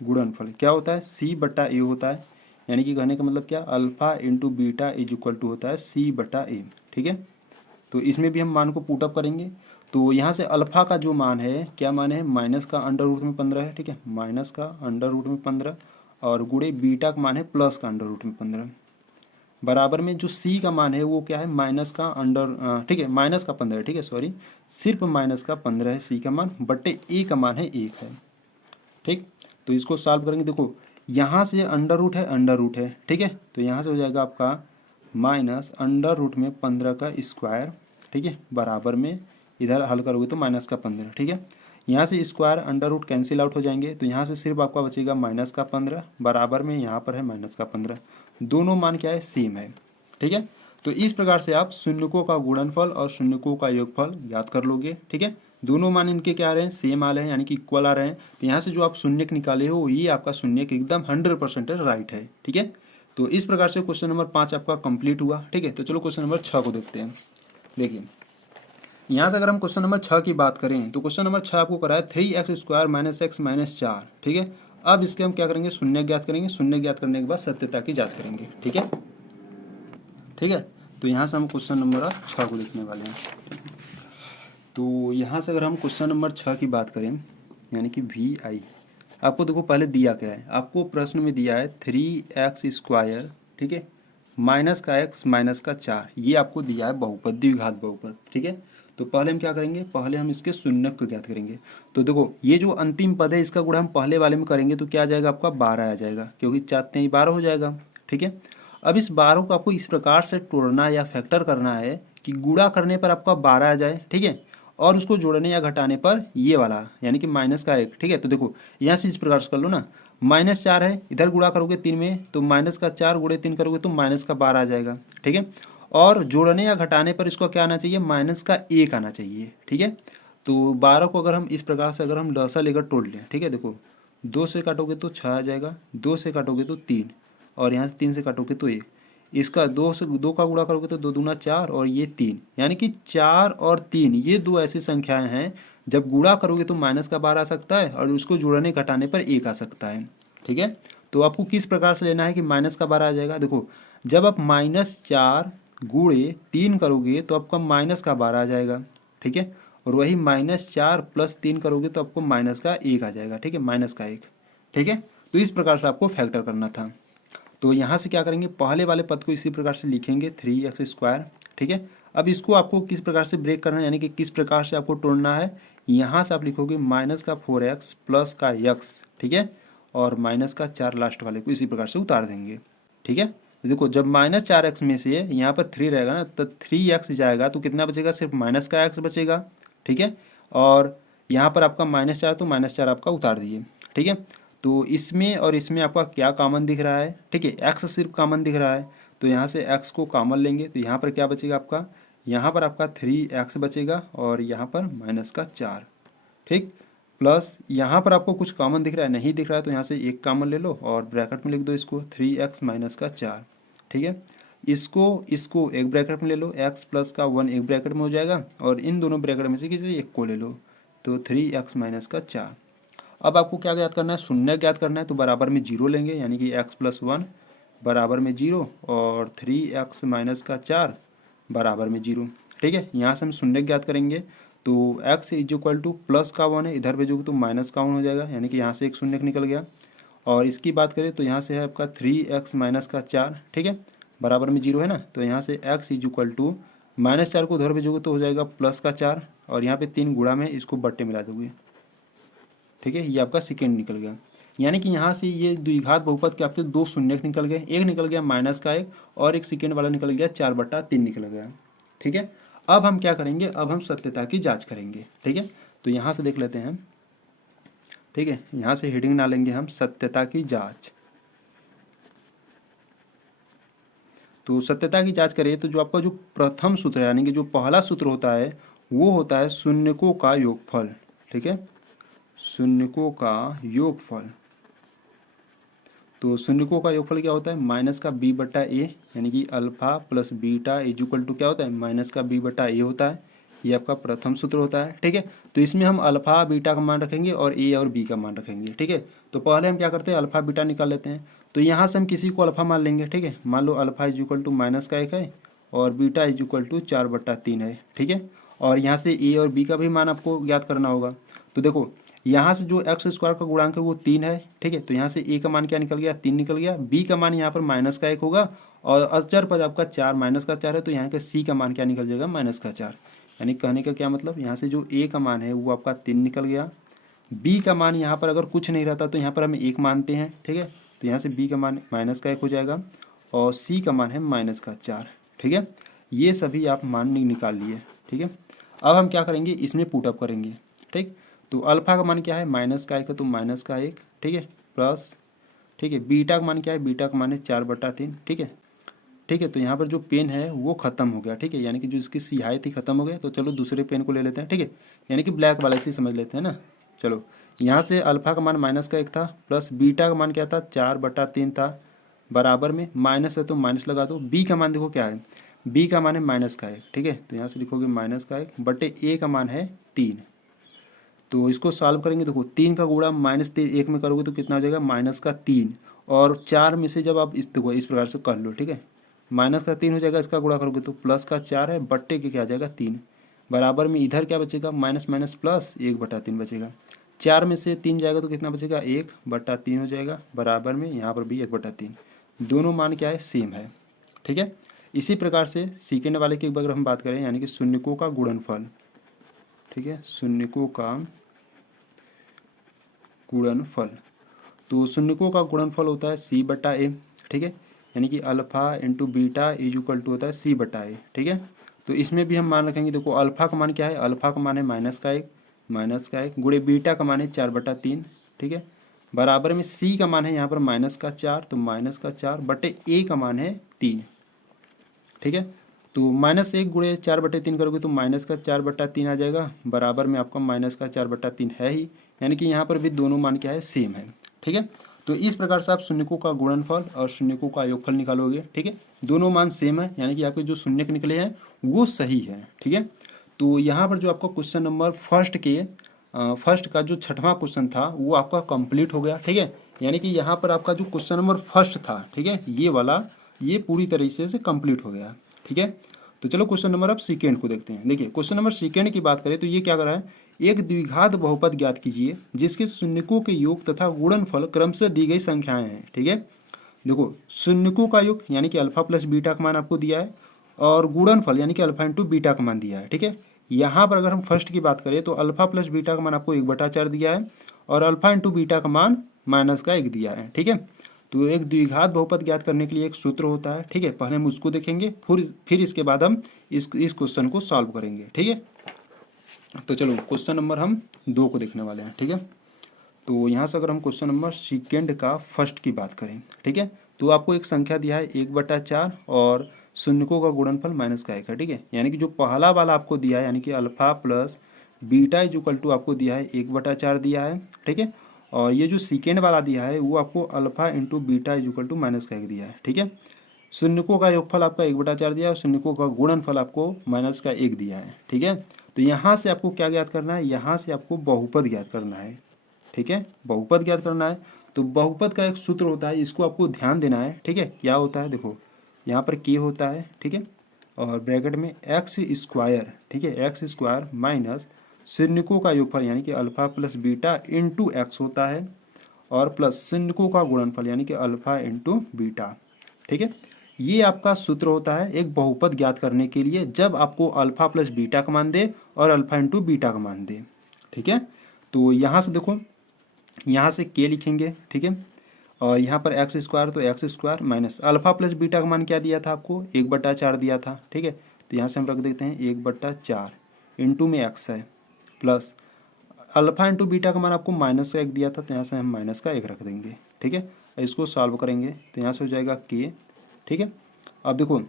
गुणनफल क्या होता है, सी बटा ए होता है। यानी कि कहने का मतलब क्या, alpha into beta is equal to होता है सी बटा ए। ठीक है, तो इसमें भी हम मान को पुटअप करेंगे। तो यहाँ से अल्फा का जो मान है, क्या मान है, माइनस का अंडर रूट में 15 है। ठीक है, माइनस का अंडर रूट में 15 और गुणे बीटा का मान है प्लस का अंडर रूट में 15 बराबर में जो सी का मान है वो क्या है, माइनस का अंडर, ठीक है, माइनस का 15। ठीक है, सॉरी, सिर्फ माइनस का 15 है सी का मान, बटे ए का मान है 1 है। ठीक, तो इसको सॉल्व करेंगे। देखो यहाँ से अंडर रूट है, अंडर रूट है। ठीक है, तो यहाँ से हो जाएगा आपका माइनस अंडर रूट में 15 का स्क्वायर। ठीक है, बराबर में इधर हल करोगे तो माइनस का 15। ठीक है, यहाँ से square under root cancel out हो जाएंगे, तो यहाँ से सिर्फ आपका बचेगा माइनस का 15 बराबर में यहाँ पर है माइनस का 15। दोनों मान क्या है, सेम है। ठीक है, तो इस प्रकार से आप शून्यकों का गुणनफल और शून्यकों का योगफल याद कर लोगे। ठीक है, दोनों मान इनके क्या आ रहे हैं, सेम आ रहे हैं, यानी कि इक्वल आ रहे हैं। तो यहाँ से जो आप शून्यक निकाले हो ये आपका शून्यक एकदम 100% राइट है। ठीक है, तो इस प्रकार से क्वेश्चन नंबर 5 आपका कंप्लीट हुआ। ठीक है, तो चलो क्वेश्चन नंबर 6 को देखते हैं। देखिए यहाँ से अगर हम क्वेश्चन नंबर 6 की बात करें तो क्वेश्चन नंबर 6 आपको कराया 3x² - x - 4। ठीक है, अब इसके हम क्या करेंगे, शून्य ज्ञात करेंगे। शून्य ज्ञात करने के बाद सत्यता की जांच करेंगे। ठीक है, ठीक है, तो यहाँ से हम क्वेश्चन नंबर 6 को देखने वाले हैं। तो यहाँ से अगर हम क्वेश्चन नंबर 6 की बात करें, यानी कि VI, आपको देखो पहले दिया क्या है, आपको प्रश्न में दिया है 3x²। ठीक है, माइनस का x माइनस का 4, ये आपको दिया है बहुपद, द्विघात बहुपद। ठीक है, तो पहले हम क्या करेंगे, पहले हम इसके शून्यक को ज्ञात करेंगे। तो देखो ये जो अंतिम पद है इसका गुणा हम पहले वाले में करेंगे तो क्या आ जाएगा, आपका 12 आ जाएगा, क्योंकि 4 3 12 हो जाएगा। ठीक है, अब इस 12 को आपको इस प्रकार से तोड़ना या फैक्टर करना है कि गुणा करने पर आपका 12 आ जाए। ठीक है, और उसको जोड़ने या घटाने पर ये वाला, यानी कि माइनस का 1। ठीक है, तो देखो यहाँ से इस प्रकार से कर लो ना, -4 है, इधर गुणा करोगे 3 में तो माइनस का 4 गुणे 3 करोगे तो माइनस का 12 आ जाएगा। ठीक है, और जोड़ने या घटाने पर इसको क्या आना चाहिए, माइनस का 1 आना चाहिए। ठीक है, तो 12 को अगर हम इस प्रकार से अगर हम लसा लेकर तोड़ लें, ठीक है, देखो 2 से काटोगे तो 6 आ जाएगा, 2 से काटोगे तो 3, और यहाँ से 3 से काटोगे तो 1। इसका 2 से 2 का गुणा करोगे तो 2 दूना 4 और ये 3, यानी कि 4 और 3 ये दो ऐसी संख्याएं हैं जब गुणा करोगे तो माइनस का 12 आ सकता है और उसको जोड़ने घटाने पर 1 आ सकता है। ठीक है, तो आपको किस प्रकार से लेना है कि माइनस का 12 आ जाएगा। देखो जब आप -4 गुणे 3 करोगे तो आपका माइनस का 12 आ जाएगा। ठीक है, और वही -4 + 3 करोगे तो आपको माइनस का 1 आ जाएगा। ठीक है, माइनस का 1। ठीक है, तो इस प्रकार से आपको फैक्टर करना था। तो यहाँ से क्या करेंगे, पहले वाले पद को इसी प्रकार से लिखेंगे 3x²। ठीक है, अब इसको आपको किस प्रकार से ब्रेक करना है, यानी कि किस प्रकार से आपको तोड़ना है। यहाँ से आप लिखोगे -4x + का x। ठीक है, और माइनस का 4 लास्ट वाले को इसी प्रकार से उतार देंगे। ठीक है, तो देखो जब -4x में से यहाँ पर 3 रहेगा ना तो 3x जाएगा तो कितना बचेगा, सिर्फ माइनस का x बचेगा। ठीक है, और यहाँ पर आपका -4 तो -4 आपका उतार दिए। ठीक है, तो इसमें और इसमें आपका क्या कॉमन दिख रहा है, ठीक है, x सिर्फ कॉमन दिख रहा है, तो यहाँ से x को कॉमन लेंगे तो यहाँ पर क्या बचेगा आपका, यहाँ पर आपका 3x बचेगा और यहाँ पर -4। ठीक, प्लस यहाँ पर आपको कुछ कॉमन दिख रहा है, नहीं दिख रहा है, तो यहाँ से एक कॉमन ले लो और ब्रैकेट में लिख दो इसको 3x - 4। ठीक है, इसको एक ब्रैकेट में ले लो, x + का 1 एक ब्रैकेट में हो जाएगा और इन दोनों ब्रैकेट में से किसी एक को ले लो, तो 3x - 4। अब आपको क्या ज्ञात करना है, शून्य ज्ञात करना है, तो बराबर में 0 लेंगे, यानी कि x + 1 बराबर में 0 और 3x - 4 बराबर में 0। ठीक है, यहाँ से हम शून्य ज्ञात करेंगे तो x = प्लस का 1 है, इधर भेजोगे तो माइनस का 1 हो जाएगा, यानी कि यहाँ से एक शून्य निकल गया। और इसकी बात करें तो यहाँ से है आपका 3x - 4। ठीक है, बराबर में 0 है ना, तो यहाँ से x = -4 को उधर भेजोगे तो हो जाएगा प्लस का 4 और यहाँ पे 3 गुणा में इसको बट्टे मिला दोगे। ठीक है, ये आपका सेकेंड निकल गया, यानी कि यहाँ से ये द्विघात बहुपद के आपके 2 शून्य निकल गए, एक निकल गया माइनस का 1 और एक सेकेंड वाला निकल गया 4/3 निकल गया। ठीक है, अब हम क्या करेंगे, अब हम सत्यता की जांच करेंगे। ठीक है, तो यहाँ से देख लेते हैं। ठीक है, यहाँ से हेडिंग डालेंगे हम सत्यता की जांच। तो सत्यता की जांच करें तो जो आपका जो प्रथम सूत्र है, यानी कि जो पहला सूत्र होता है वो होता है शून्यकों का योगफल। ठीक है, शून्यकों का योगफल। तो शून्यकों का योगफल क्या होता है, माइनस का बी बटा ए, यानी कि alpha plus beta is equal to क्या होता है, माइनस का बी बटा ए होता है। ये आपका प्रथम सूत्र होता है। ठीक है, तो इसमें हम अल्फा बीटा का मान रखेंगे और ए और बी का मान रखेंगे। ठीक है, तो पहले हम क्या करते हैं, अल्फा बीटा निकाल लेते हैं। तो यहाँ से हम किसी को अल्फा मान लेंगे। ठीक है, मान लो alpha is equal to minus का 1 है और बीटा इज इक्वल टू 4/3 है। ठीक है, और यहाँ से ए और बी का भी मान आपको ज्ञात करना होगा। तो देखो यहाँ से जो एक्स स्क्वायर का गुणांक है वो 3 है। ठीक है, तो यहाँ से ए का मान क्या निकल गया, 3 निकल गया। बी का मान यहाँ पर माइनस का 1 होगा और अचर पद आपका 4 माइनस का 4 है, तो यहाँ का सी का मान क्या निकल जाएगा, माइनस का 4। यानी कहने का क्या मतलब, यहाँ से जो ए का मान है वो आपका 3 निकल गया। बी का मान यहाँ पर अगर कुछ नहीं रहता तो यहाँ पर हम 1 मानते हैं। ठीक है, तो यहाँ से बी का मान माइनस का 1 हो जाएगा और सी का मान है माइनस का 4। ठीक है, ये सभी आप मान निकाल लिए। ठीक है, अब हम क्या करेंगे, इसमें पुटअप करेंगे। ठीक, तो अल्फा का मान क्या है, माइनस का 1 है, तो माइनस का 1। ठीक है, प्लस, ठीक है, बीटा का मान क्या है, बीटा का मान है 4/3। ठीक है, ठीक है, तो यहाँ पर जो पेन है वो ख़त्म हो गया। ठीक है, यानी कि जो इसकी स्याही थी ख़त्म हो गया। तो चलो दूसरे पेन को ले लेते हैं। ठीक है, यानी कि ब्लैक वाले से समझ लेते हैं ना। चलो, यहाँ से अल्फा का मान माइनस का 1 था, प्लस बीटा का मान क्या था, 4/3 था, बराबर में माइनस है तो माइनस लगा दो। बी का मान देखो क्या है, बी का मान है माइनस का 1। ठीक है, तो यहाँ से लिखोगे माइनस का 1 बटे ए का मान है 3। तो इसको सॉल्व करेंगे, देखो 3 का गुणा -1 में करोगे तो कितना हो जाएगा, माइनस का 3। और 4 में से जब आप इस देखो इस प्रकार से कर लो। ठीक है, माइनस का 3 हो जाएगा, इसका गुणा करोगे तो प्लस का 4 है, बट्टे के क्या आ जाएगा 3, बराबर में इधर क्या बचेगा, माइनस माइनस प्लस 1/3 बचेगा। 4 में से 3 जाएगा तो कितना बचेगा, 1/3 हो जाएगा, बराबर में यहाँ पर भी 1/3। दोनों मान क्या है, सेम है। ठीक है, इसी प्रकार से सेकेंड वाले की अगर हम बात करें, यानी कि शून्यकों का गुणनफल। ठीक है, शून्यकों का गुणनफल। तो शून्यकों का गुणनफल होता है c/a। ठीक है, यानी कि alpha into beta is equal to होता है c/a। ठीक है, तो इसमें भी हम मान रखेंगे। देखो अल्फा का मान क्या है, अल्फा का मान है माइनस का एक गुणे बीटा का मान है 4/3। ठीक है, बराबर में सी का मान है यहाँ पर माइनस का 4, तो माइनस का 4 बटे ए का मान है 3। ठीक है, तो -1 गुणे 4/3 करोगे तो माइनस का 4/3 आ जाएगा, बराबर में आपका माइनस का 4/3 है ही। यानी कि यहाँ पर भी दोनों मान क्या है, सेम है। ठीक है, तो इस प्रकार से आप शून्यकों का गुणनफल और शून्यकों का योगफल निकालोगे। ठीक है, दोनों मान सेम है, यानी कि आपके जो शून्यक निकले हैं वो सही है। ठीक है, तो यहाँ पर जो आपका क्वेश्चन नंबर फर्स्ट का जो 6वां क्वेश्चन था वो आपका कंप्लीट हो गया। ठीक है, यानी कि यहाँ पर आपका जो क्वेश्चन नंबर फर्स्ट था, ठीक है, ये वाला ये पूरी तरीके से कंप्लीट हो गया। ठीक है, तो चलो क्वेश्चन नंबर अब सेकेंड को देखते हैं। देखिए क्वेश्चन नंबर सेकेंड की बात करें तो ये क्या कर रहा है, एक द्विघात बहुपद ज्ञात कीजिए जिसके शून्यकों के योग तथा गुणनफल क्रमशः दी गई संख्याएं हैं। ठीक है, देखो शून्यकों का योग यानी कि अल्फा प्लस बीटा का मान आपको दिया है और गुणनफल यानी कि अल्फा इंटू बीटा का मान दिया है। ठीक है, यहाँ पर अगर हम फर्स्ट की बात करें तो अल्फा प्लस बीटा का मान आपको 1/4 दिया है और अल्फा इंटू बीटा का मान माइनस का 1 दिया है। ठीक है, तो एक द्विघात बहुपद ज्ञात करने के लिए एक सूत्र होता है। ठीक है, पहले हम उसको देखेंगे, फिर इसके बाद हम इस क्वेश्चन को सॉल्व करेंगे। ठीक है, तो चलो क्वेश्चन नंबर हम 2 को देखने वाले हैं। ठीक है, तो यहाँ से अगर हम क्वेश्चन नंबर सेकेंड का फर्स्ट की बात करें, ठीक है, तो आपको एक संख्या दिया है 1/4 और शून्यकों का गुणनफल माइनस का 1 है। ठीक है, यानी कि जो पहला वाला आपको दिया है यानी कि alpha plus beta is equal to आपको दिया है 1/4 दिया है। ठीक है, और ये जो सेकेंड वाला दिया है वो आपको alpha into beta is equal to minus का 1 दिया है। ठीक है, शून्यकों का योगफल आपका 1/4 दिया है और शून्यकों का गुणनफल आपको माइनस का 1 दिया है। ठीक है, तो यहाँ से आपको क्या ज्ञात करना है, यहाँ से आपको बहुपद ज्ञात करना है। ठीक है, बहुपद ज्ञात करना है। तो बहुपद का एक सूत्र होता है, इसको आपको ध्यान देना है। ठीक है, क्या होता है, देखो यहाँ पर k होता है। ठीक है, और ब्रैकेट में x²। ठीक है, x² माइनस शून्यकों का योगफल यानी कि alpha plus beta into x होता है और प्लस शून्यकों का गुणनफल यानी कि अल्फा इंटू बीटा। ठीक है, ये आपका सूत्र होता है एक बहुपद ज्ञात करने के लिए जब आपको अल्फा प्लस बीटा का मान दे और अल्फा इंटू बीटा का मान दे। ठीक है, तो यहाँ से देखो यहाँ से k लिखेंगे। ठीक है, और यहाँ पर x² तो x² minus alpha plus beta का मान क्या दिया था आपको, 1/4 दिया था। ठीक है, तो यहाँ से हम रख देते हैं 1/4 इंटू में x है प्लस अल्फा इंटू बीटा का मान आपको माइनस का 1 दिया था, तो यहाँ से हम माइनस का 1 रख देंगे। ठीक है, इसको सॉल्व करेंगे तो यहाँ से हो जाएगा k। ठीक है, अब देखो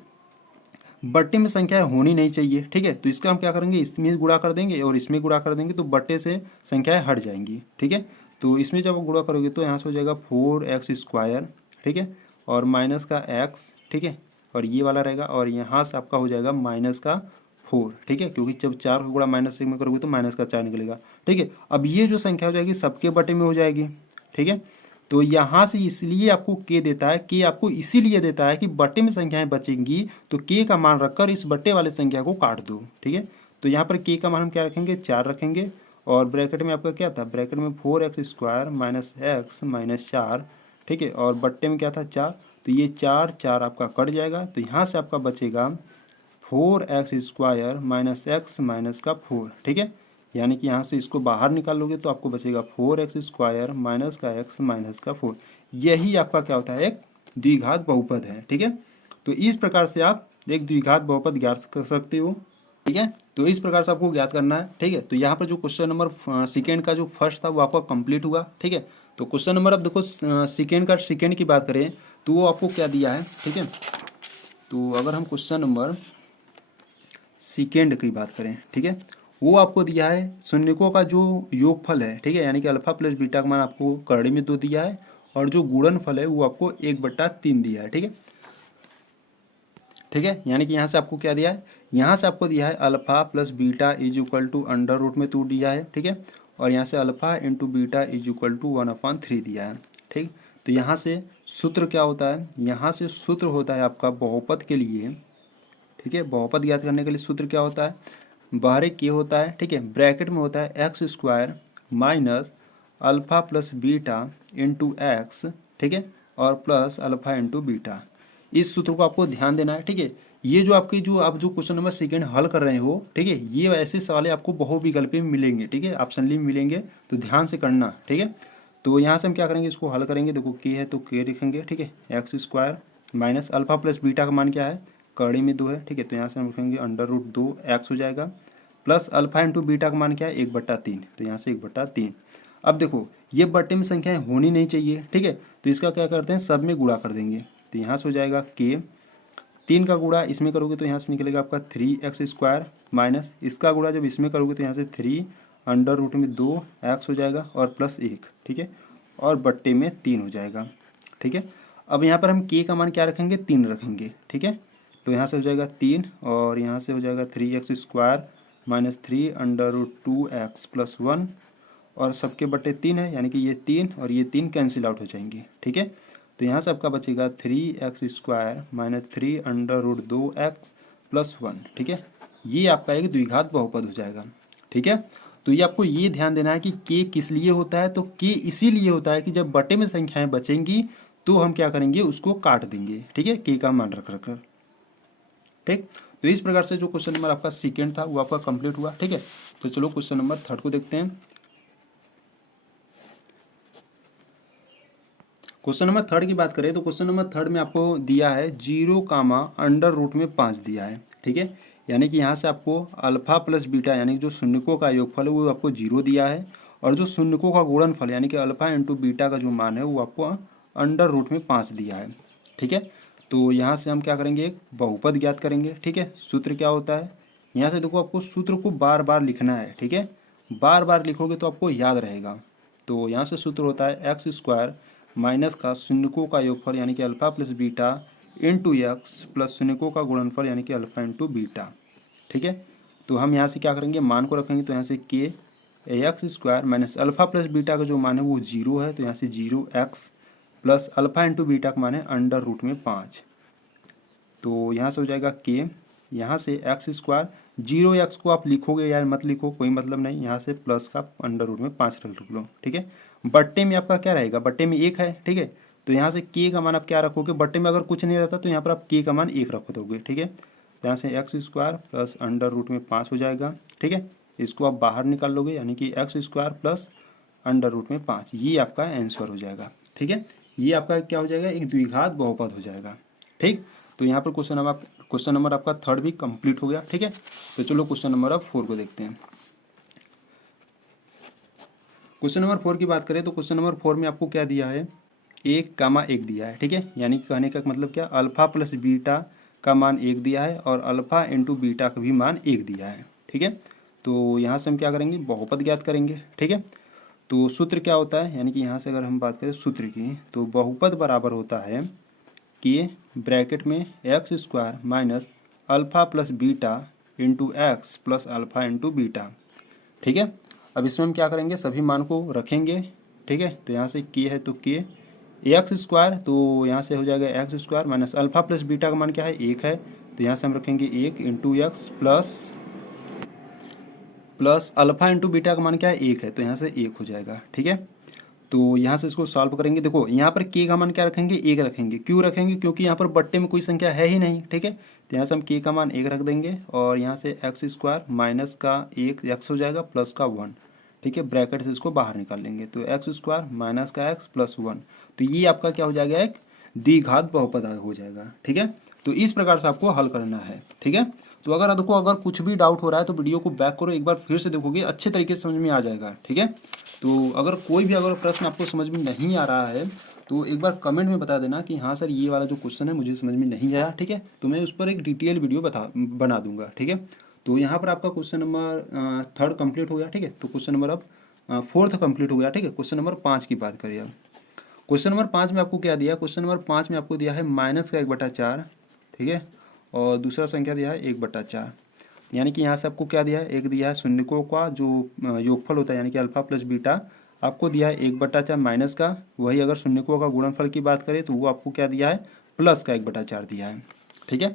बट्टे में संख्याएं होनी नहीं चाहिए, ठीक है। तो इसका हम क्या करेंगे, इसमें गुणा कर देंगे और इसमें गुणा कर देंगे, तो बट्टे से संख्याएं हट जाएंगी, ठीक है। तो इसमें जब गुणा करोगे तो यहाँ से हो जाएगा 4x², ठीक है, और माइनस का x, ठीक है, और ये वाला रहेगा, और यहाँ से आपका हो जाएगा -4, ठीक है, क्योंकि जब 4 का गुणा -1 में करोगे तो -4 निकलेगा, ठीक है। अब ये जो संख्या हो जाएगी सबके बटे में हो जाएगी, ठीक है। तो यहाँ से इसलिए आपको के देता है, के आपको इसीलिए देता है कि बटे में संख्याएं बचेंगी तो के का मान रखकर इस बटे वाले संख्या को काट दो, ठीक है। तो यहाँ पर के का मान हम क्या रखेंगे, 4 रखेंगे, और ब्रैकेट में आपका क्या था, ब्रैकेट में 4x² माइनस x माइनस 4, ठीक है, और बट्टे में क्या था 4, तो ये 4 4 आपका कट जाएगा, तो यहाँ से आपका बचेगा 4x² माइनस x माइनस का 4, ठीक है। यानी कि यहाँ से इसको बाहर निकालोगे तो आपको बचेगा 4x² माइनस का x माइनस का 4। यही आपका क्या होता है, एक द्विघात बहुपद है, ठीक है। तो इस प्रकार से आप एक द्विघात बहुपद ज्ञात कर सकते हो, ठीक है। तो इस प्रकार से आपको ज्ञात करना है, ठीक है। तो यहाँ पर जो क्वेश्चन नंबर सेकेंड का जो फर्स्ट था वो आपका कंप्लीट हुआ, ठीक है। तो क्वेश्चन नंबर अब देखो सेकेंड की बात करें तो वो आपको क्या दिया है, ठीक है। तो अगर हम क्वेश्चन नंबर सेकेंड की बात करें, ठीक है, वो आपको दिया है शून्यकों का जो योगफल है, ठीक है, यानी कि अल्फा प्लस बीटा का मान आपको करड़ी में 2 दिया है, और जो गुणनफल है वो आपको 1/3 दिया है, ठीक है, ठीक है। यानी कि यहाँ से आपको क्या दिया है, यहाँ से आपको दिया है alpha plus beta is equal to √2 दिया है, ठीक है, और यहाँ से alpha into beta is equal to 1/3 दिया है, ठीक। तो यहाँ से सूत्र क्या होता है, यहाँ से सूत्र होता है आपका बहुपद के लिए, ठीक है, बहुपद ज्ञात करने के लिए सूत्र क्या होता है, बाहर के होता है, ठीक है, ब्रैकेट में होता है x² minus alpha plus beta into x, ठीक है, और प्लस अल्फा इंटू बीटा। इस सूत्र को आपको ध्यान देना है, ठीक है। ये जो आपके जो आप जो क्वेश्चन नंबर सेकेंड हल कर रहे हो, ठीक है, ये ऐसे सवाल आपको बहुविकल्पी में मिलेंगे, ठीक है, ऑप्शनली में मिलेंगे, तो ध्यान से करना, ठीक है। तो यहाँ से हम क्या करेंगे, इसको हल करेंगे, देखो के है तो के लिखेंगे, ठीक है, x² minus alpha plus beta का मान क्या है, कड़ी में 2 है, ठीक है, तो यहाँ से हम लिखेंगे √2x हो जाएगा, प्लस अल्फा इंटू बीटा का मान क्या है 1/3, तो यहाँ से 1/3। अब देखो ये बट्टे में संख्याएं होनी नहीं चाहिए, ठीक है, तो इसका क्या करते हैं, सब में गुणा कर देंगे, तो यहाँ से हो जाएगा के, 3 का गुणा इसमें करोगे तो यहाँ से निकलेगा आपका 3x² माइनस इसका गुणा जब इसमें करोगे तो यहाँ से 3√2x हो जाएगा, और प्लस 1, ठीक है, और बट्टे में 3 हो जाएगा, ठीक है। अब यहाँ पर हम के का मान क्या रखेंगे, 3 रखेंगे, ठीक है। तो यहाँ से हो जाएगा 3, और यहाँ से हो जाएगा 3x² माइनस 3√2x प्लस 1, और सबके बटे 3 है, यानी कि ये 3 और ये 3 कैंसिल आउट हो जाएंगे, ठीक है। तो यहाँ से आपका बचेगा 3x² माइनस 3√2x प्लस 1, ठीक है। ये आपका एक द्विघात बहुपद हो जाएगा, ठीक है। तो ये आपको ये ध्यान देना है कि के किस लिए होता है, तो के इसीलिए होता है कि जब बटे में संख्याएं बचेंगी तो हम क्या करेंगे, उसको काट देंगे, ठीक है, के का मान रख रखकर, ठीक। तो इस प्रकार से जो क्वेश्चन नंबर आपका सेकेंड था वो आपका कंप्लीट हुआ, ठीक है। तो चलो क्वेश्चन नंबर थर्ड को देखते हैं। क्वेश्चन नंबर थर्ड की बात करें तो क्वेश्चन नंबर थर्ड में आपको दिया है 0, √5 दिया है, ठीक है। यानी कि यहाँ से आपको अल्फा प्लस बीटा यानी कि जो शून्यकों का योगफल है वो आपको 0 दिया है, और जो शून्यकों का गुणनफल यानी कि अल्फा इंटू बीटा का जो मान है वो आपको √5 दिया है, ठीक है। तो यहाँ से हम क्या करेंगे, एक बहुपद ज्ञात करेंगे, ठीक है। सूत्र क्या होता है, यहाँ से देखो आपको सूत्र को बार बार लिखना है, ठीक है, बार बार लिखोगे तो आपको याद रहेगा। तो यहाँ से सूत्र होता है x² माइनस का शून्यकों का योगफल यानी कि alpha plus beta into X plus शून्यकों का गुणनफल यानी कि अल्फा इंटू बीटा, ठीक है। तो हम यहाँ से क्या करेंगे, मान को रखेंगे, तो यहाँ से के x² minus alpha plus beta का जो मान है वो 0 है, तो यहाँ से 0x plus alpha into beta का मान है √5। तो यहाँ से हो जाएगा के, यहाँ से x², 0x को आप लिखोगे यार मत लिखो, कोई मतलब नहीं, यहाँ से प्लस का √5 रख लो, ठीक है। बट्टे में आपका क्या रहेगा, बट्टे में 1 है, ठीक है। तो यहाँ से के का मान आप क्या रखोगे, बट्टे में अगर कुछ नहीं रहता तो यहाँ पर आप के का मान 1 रख दोगे, ठीक है। तो यहाँ से x² प्लस √5 हो जाएगा, ठीक है। इसको आप बाहर निकाल लोगे यानी कि x² प्लस √5, ये आपका आंसर हो जाएगा, ठीक है। ये आपका क्या हो जाएगा, एक द्विघात बहुपद हो जाएगा, ठीक। तो यहाँ पर क्वेश्चन नंबर आपका थर्ड भी कंप्लीट हो गया, ठीक है। तो चलो क्वेश्चन नंबर अब 4 को देखते हैं। क्वेश्चन नंबर 4 की बात करें तो क्वेश्चन नंबर 4 में आपको क्या दिया है, 1, 1 दिया है, ठीक है। यानी कि कहने का मतलब क्या, अल्फा प्लस बीटा का मान 1 दिया है और अल्फ़ा इंटू बीटा का भी मान 1 दिया है। ठीक है, तो यहाँ से हम क्या करेंगे, बहुपद ज्ञात करेंगे। ठीक है, तो सूत्र क्या होता है, यानी कि यहाँ से अगर हम बात करें सूत्र की, तो बहुपद बराबर होता है कि ब्रैकेट में x square minus alpha plus beta into X plus alpha into beta. ठीक है, अब इसमें हम क्या करेंगे, सभी मान को रखेंगे। ठीक है, तो यहाँ से के है तो के एक्स स्क्वायर, तो यहाँ से हो जाएगा x square minus alpha plus beta का मान क्या है, 1 है, तो यहाँ से हम रखेंगे 1 into X plus alpha into beta का मान क्या है, 1 है, तो यहाँ से 1 हो जाएगा। ठीक है, तो यहाँ से इसको सॉल्व करेंगे। देखो यहाँ पर के का मान क्या रखेंगे, 1 रखेंगे। क्यों रखेंगे, क्योंकि यहाँ पर बट्टे में कोई संख्या है ही नहीं। ठीक है, तो यहाँ से हम के का मान 1 रख देंगे और यहाँ से एक्स स्क्वायर माइनस का 1 एक्स हो जाएगा प्लस का 1। ठीक है, ब्रैकेट से इसको बाहर निकाल लेंगे, तो एक्स स्क्वायर माइनस का एक्स प्लस 1, तो ये आपका क्या हो जाएगा, एक द्विघात बहुपद हो जाएगा। ठीक है, तो इस प्रकार से आपको हल करना है। ठीक है, तो अगर देखो अगर कुछ भी डाउट हो रहा है तो वीडियो को बैक करो, एक बार फिर से देखोगे अच्छे तरीके से समझ में आ जाएगा। ठीक है, तो अगर कोई भी अगर प्रश्न आपको समझ में नहीं आ रहा है तो एक बार कमेंट में बता देना कि हाँ सर ये वाला जो क्वेश्चन है मुझे समझ में नहीं आया। ठीक है, तो मैं उस पर एक डिटेल वीडियो बना दूंगा। ठीक है, तो यहाँ पर आपका क्वेश्चन नंबर 3 कंप्लीट हो गया। ठीक है, तो क्वेश्चन नंबर अब 4 कंप्लीट हो गया। ठीक है, क्वेश्चन नंबर 5 की बात करिए अब। क्वेश्चन नंबर 5 में आपको क्या दिया, क्वेश्चन नंबर 5 में आपको दिया है माइनस का 1/4। ठीक है, और दूसरा संख्या दिया है 1/4, यानी कि यहाँ से आपको क्या दिया है, एक दिया है शून्यकों का जो योगफल होता है, यानी कि अल्फा प्लस बीटा आपको दिया है 1/4 माइनस का, वही अगर शून्यकों का गुणनफल की बात करें तो वो आपको क्या दिया है, प्लस का 1/4 दिया है। ठीक है,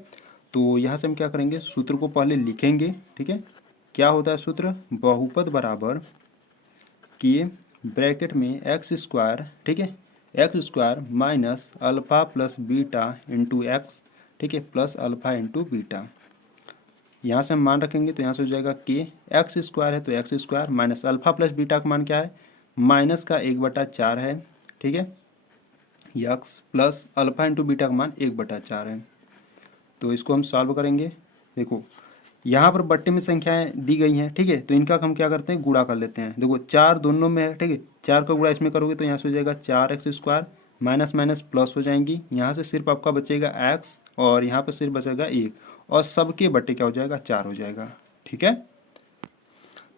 तो यहाँ से हम क्या करेंगे, सूत्र को पहले लिखेंगे। ठीक है, क्या होता है सूत्र, बहुपद बराबर कि ब्रैकेट में एक्स स्क्वायर, ठीक है, x square minus alpha plus beta into x, ठीक है, प्लस अल्फ़ा इंटू बीटा। यहाँ से हम मान रखेंगे तो यहाँ से हो जाएगा के एक्स स्क्वायर है तो x square minus alpha plus beta का मान क्या है, माइनस का 1/4 है। ठीक है, x plus alpha into beta का मान 1/4 है। तो इसको हम सॉल्व करेंगे। देखो यहाँ पर बट्टे में संख्याएं दी गई हैं। ठीक है, तो इनका हम क्या करते हैं, गुणा कर लेते हैं। देखो 4 दोनों में है। ठीक है, 4 का गुणा इसमें करोगे तो यहाँ से हो जाएगा 4x square, minus minus plus हो जाएंगी, यहाँ से सिर्फ आपका बचेगा x और यहाँ पर सिर्फ बचेगा 1 और सबके बट्टे क्या हो जाएगा, 4 हो जाएगा। ठीक है,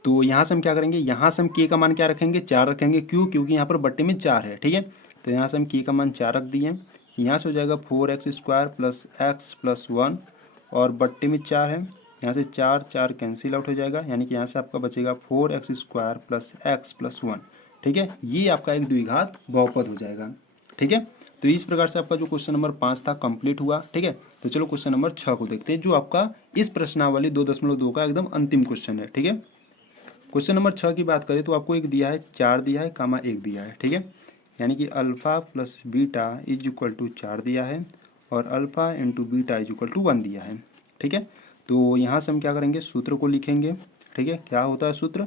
तो यहाँ से हम क्या करेंगे, यहाँ से हम के का मान क्या रखेंगे, 4 रखेंगे। क्यों, क्योंकि यहाँ पर बट्टे में 4 है। ठीक है, तो यहाँ से हम के का मान 4 रख दिए। यहाँ से हो जाएगा 4x square plus x plus 1 और बट्टे में 4 है, यहाँ से 4 4 कैंसिल आउट हो जाएगा, यानी कि यहाँ से आपका बचेगा 4x square plus x plus 1। ठीक है, ये आपका एक द्विघात बहुपद हो जाएगा। ठीक है, तो इस प्रकार से आपका जो क्वेश्चन नंबर 5 था कंप्लीट हुआ। ठीक है, तो चलो क्वेश्चन नंबर 6 को देखते हैं, जो आपका इस प्रश्नावली 2.2 का एकदम अंतिम क्वेश्चन है। ठीक है, क्वेश्चन नंबर 6 की बात करें तो आपको एक दिया है 4 दिया है, कामा 1 दिया है। ठीक है, यानी कि alpha plus beta is equal to 4 दिया है और alpha into beta is equal to 1 दिया है। ठीक है, तो यहाँ से हम क्या करेंगे, सूत्र को लिखेंगे। ठीक है, क्या होता है सूत्र,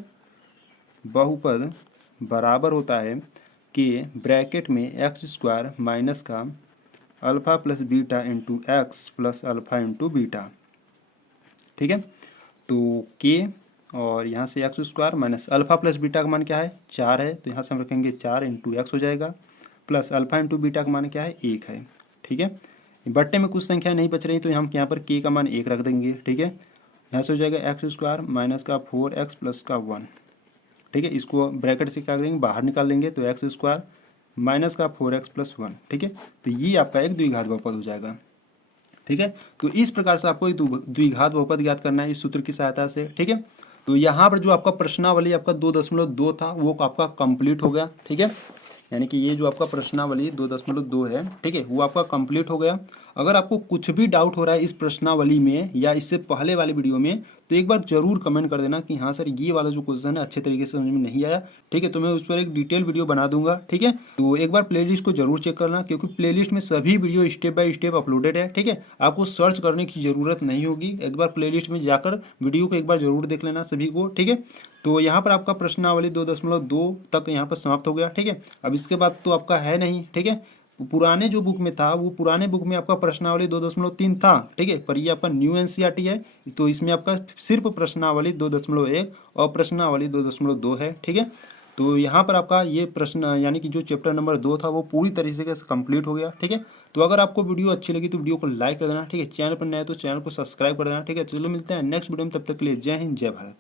बहुपद बराबर होता है कि ब्रैकेट में एक्स स्क्वायर माइनस का alpha plus beta into X plus alpha into beta. ठीक है, तो के और यहाँ से x square minus alpha plus beta का मान क्या है, 4 है, तो यहाँ से हम रखेंगे 4 इंटू एक्स हो जाएगा, प्लस अल्फ़ा इंटू बीटा का मान क्या है, 1 है। ठीक है, बट्टे में कुछ संख्या नहीं बच रही तो हम यहाँ पर के का मान 1 रख देंगे। ठीक है, यहाँ से हो जाएगा एक्स स्क्वायर माइनस का 4x प्लस का 1। ठीक है, इसको ब्रैकेट से क्या करेंगे, बाहर निकाल लेंगे, तो एक्स स्क्वायर माइनस का 4x प्लस 1। ठीक है, तो ये आपका एक द्विघात बहुपद हो जाएगा। ठीक है, तो इस प्रकार से आपको एक द्विघात बहुपद ज्ञात करना है इस सूत्र की सहायता से। ठीक है, तो यहाँ पर जो आपका प्रश्नावली आपका 2.2 था वो आपका कंप्लीट हो गया। ठीक है, यानी कि ये जो आपका प्रश्नावली 2.2 है, ठीक है, वो आपका कंप्लीट हो गया। अगर आपको कुछ भी डाउट हो रहा है इस प्रश्नावली में या इससे पहले वाली वीडियो में तो एक बार जरूर कमेंट कर देना कि हाँ सर ये वाला जो क्वेश्चन है अच्छे तरीके से समझ में नहीं आया। ठीक है, तो मैं उस पर एक डिटेल वीडियो बना दूंगा। ठीक है, तो एक बार प्लेलिस्ट को जरूर चेक करना क्योंकि प्लेलिस्ट में सभी video step by step uploaded है। ठीक है, आपको सर्च करने की जरूरत नहीं होगी, एक बार प्लेलिस्ट में जाकर वीडियो को एक बार जरूर देख लेना सभी को। ठीक है, तो यहाँ पर आपका प्रश्नावली 2.2 तक यहाँ पर समाप्त हो गया। ठीक है, अब इसके बाद तो आपका है नहीं। ठीक है, पुराने जो बुक में था वो पुराने बुक में आपका प्रश्नावली 2.3 था। ठीक है, पर ये आपका न्यू एनसीईआरटी है तो इसमें आपका सिर्फ प्रश्नावली 2.1 और प्रश्नावली 2.2 है। ठीक है, तो यहाँ पर आपका ये प्रश्न यानी कि जो चैप्टर नंबर 2 था वो पूरी तरीके से कंप्लीट हो गया। ठीक है, तो अगर आपको वीडियो अच्छी लगी तो वीडियो को लाइक कर देना। ठीक है, चैनल पर नया है तो चैनल को सब्सक्राइब कर देना। ठीक है, तो चलो मिलते हैं नेक्स्ट वीडियो में, तब तक के लिए जय हिंद जय भारत।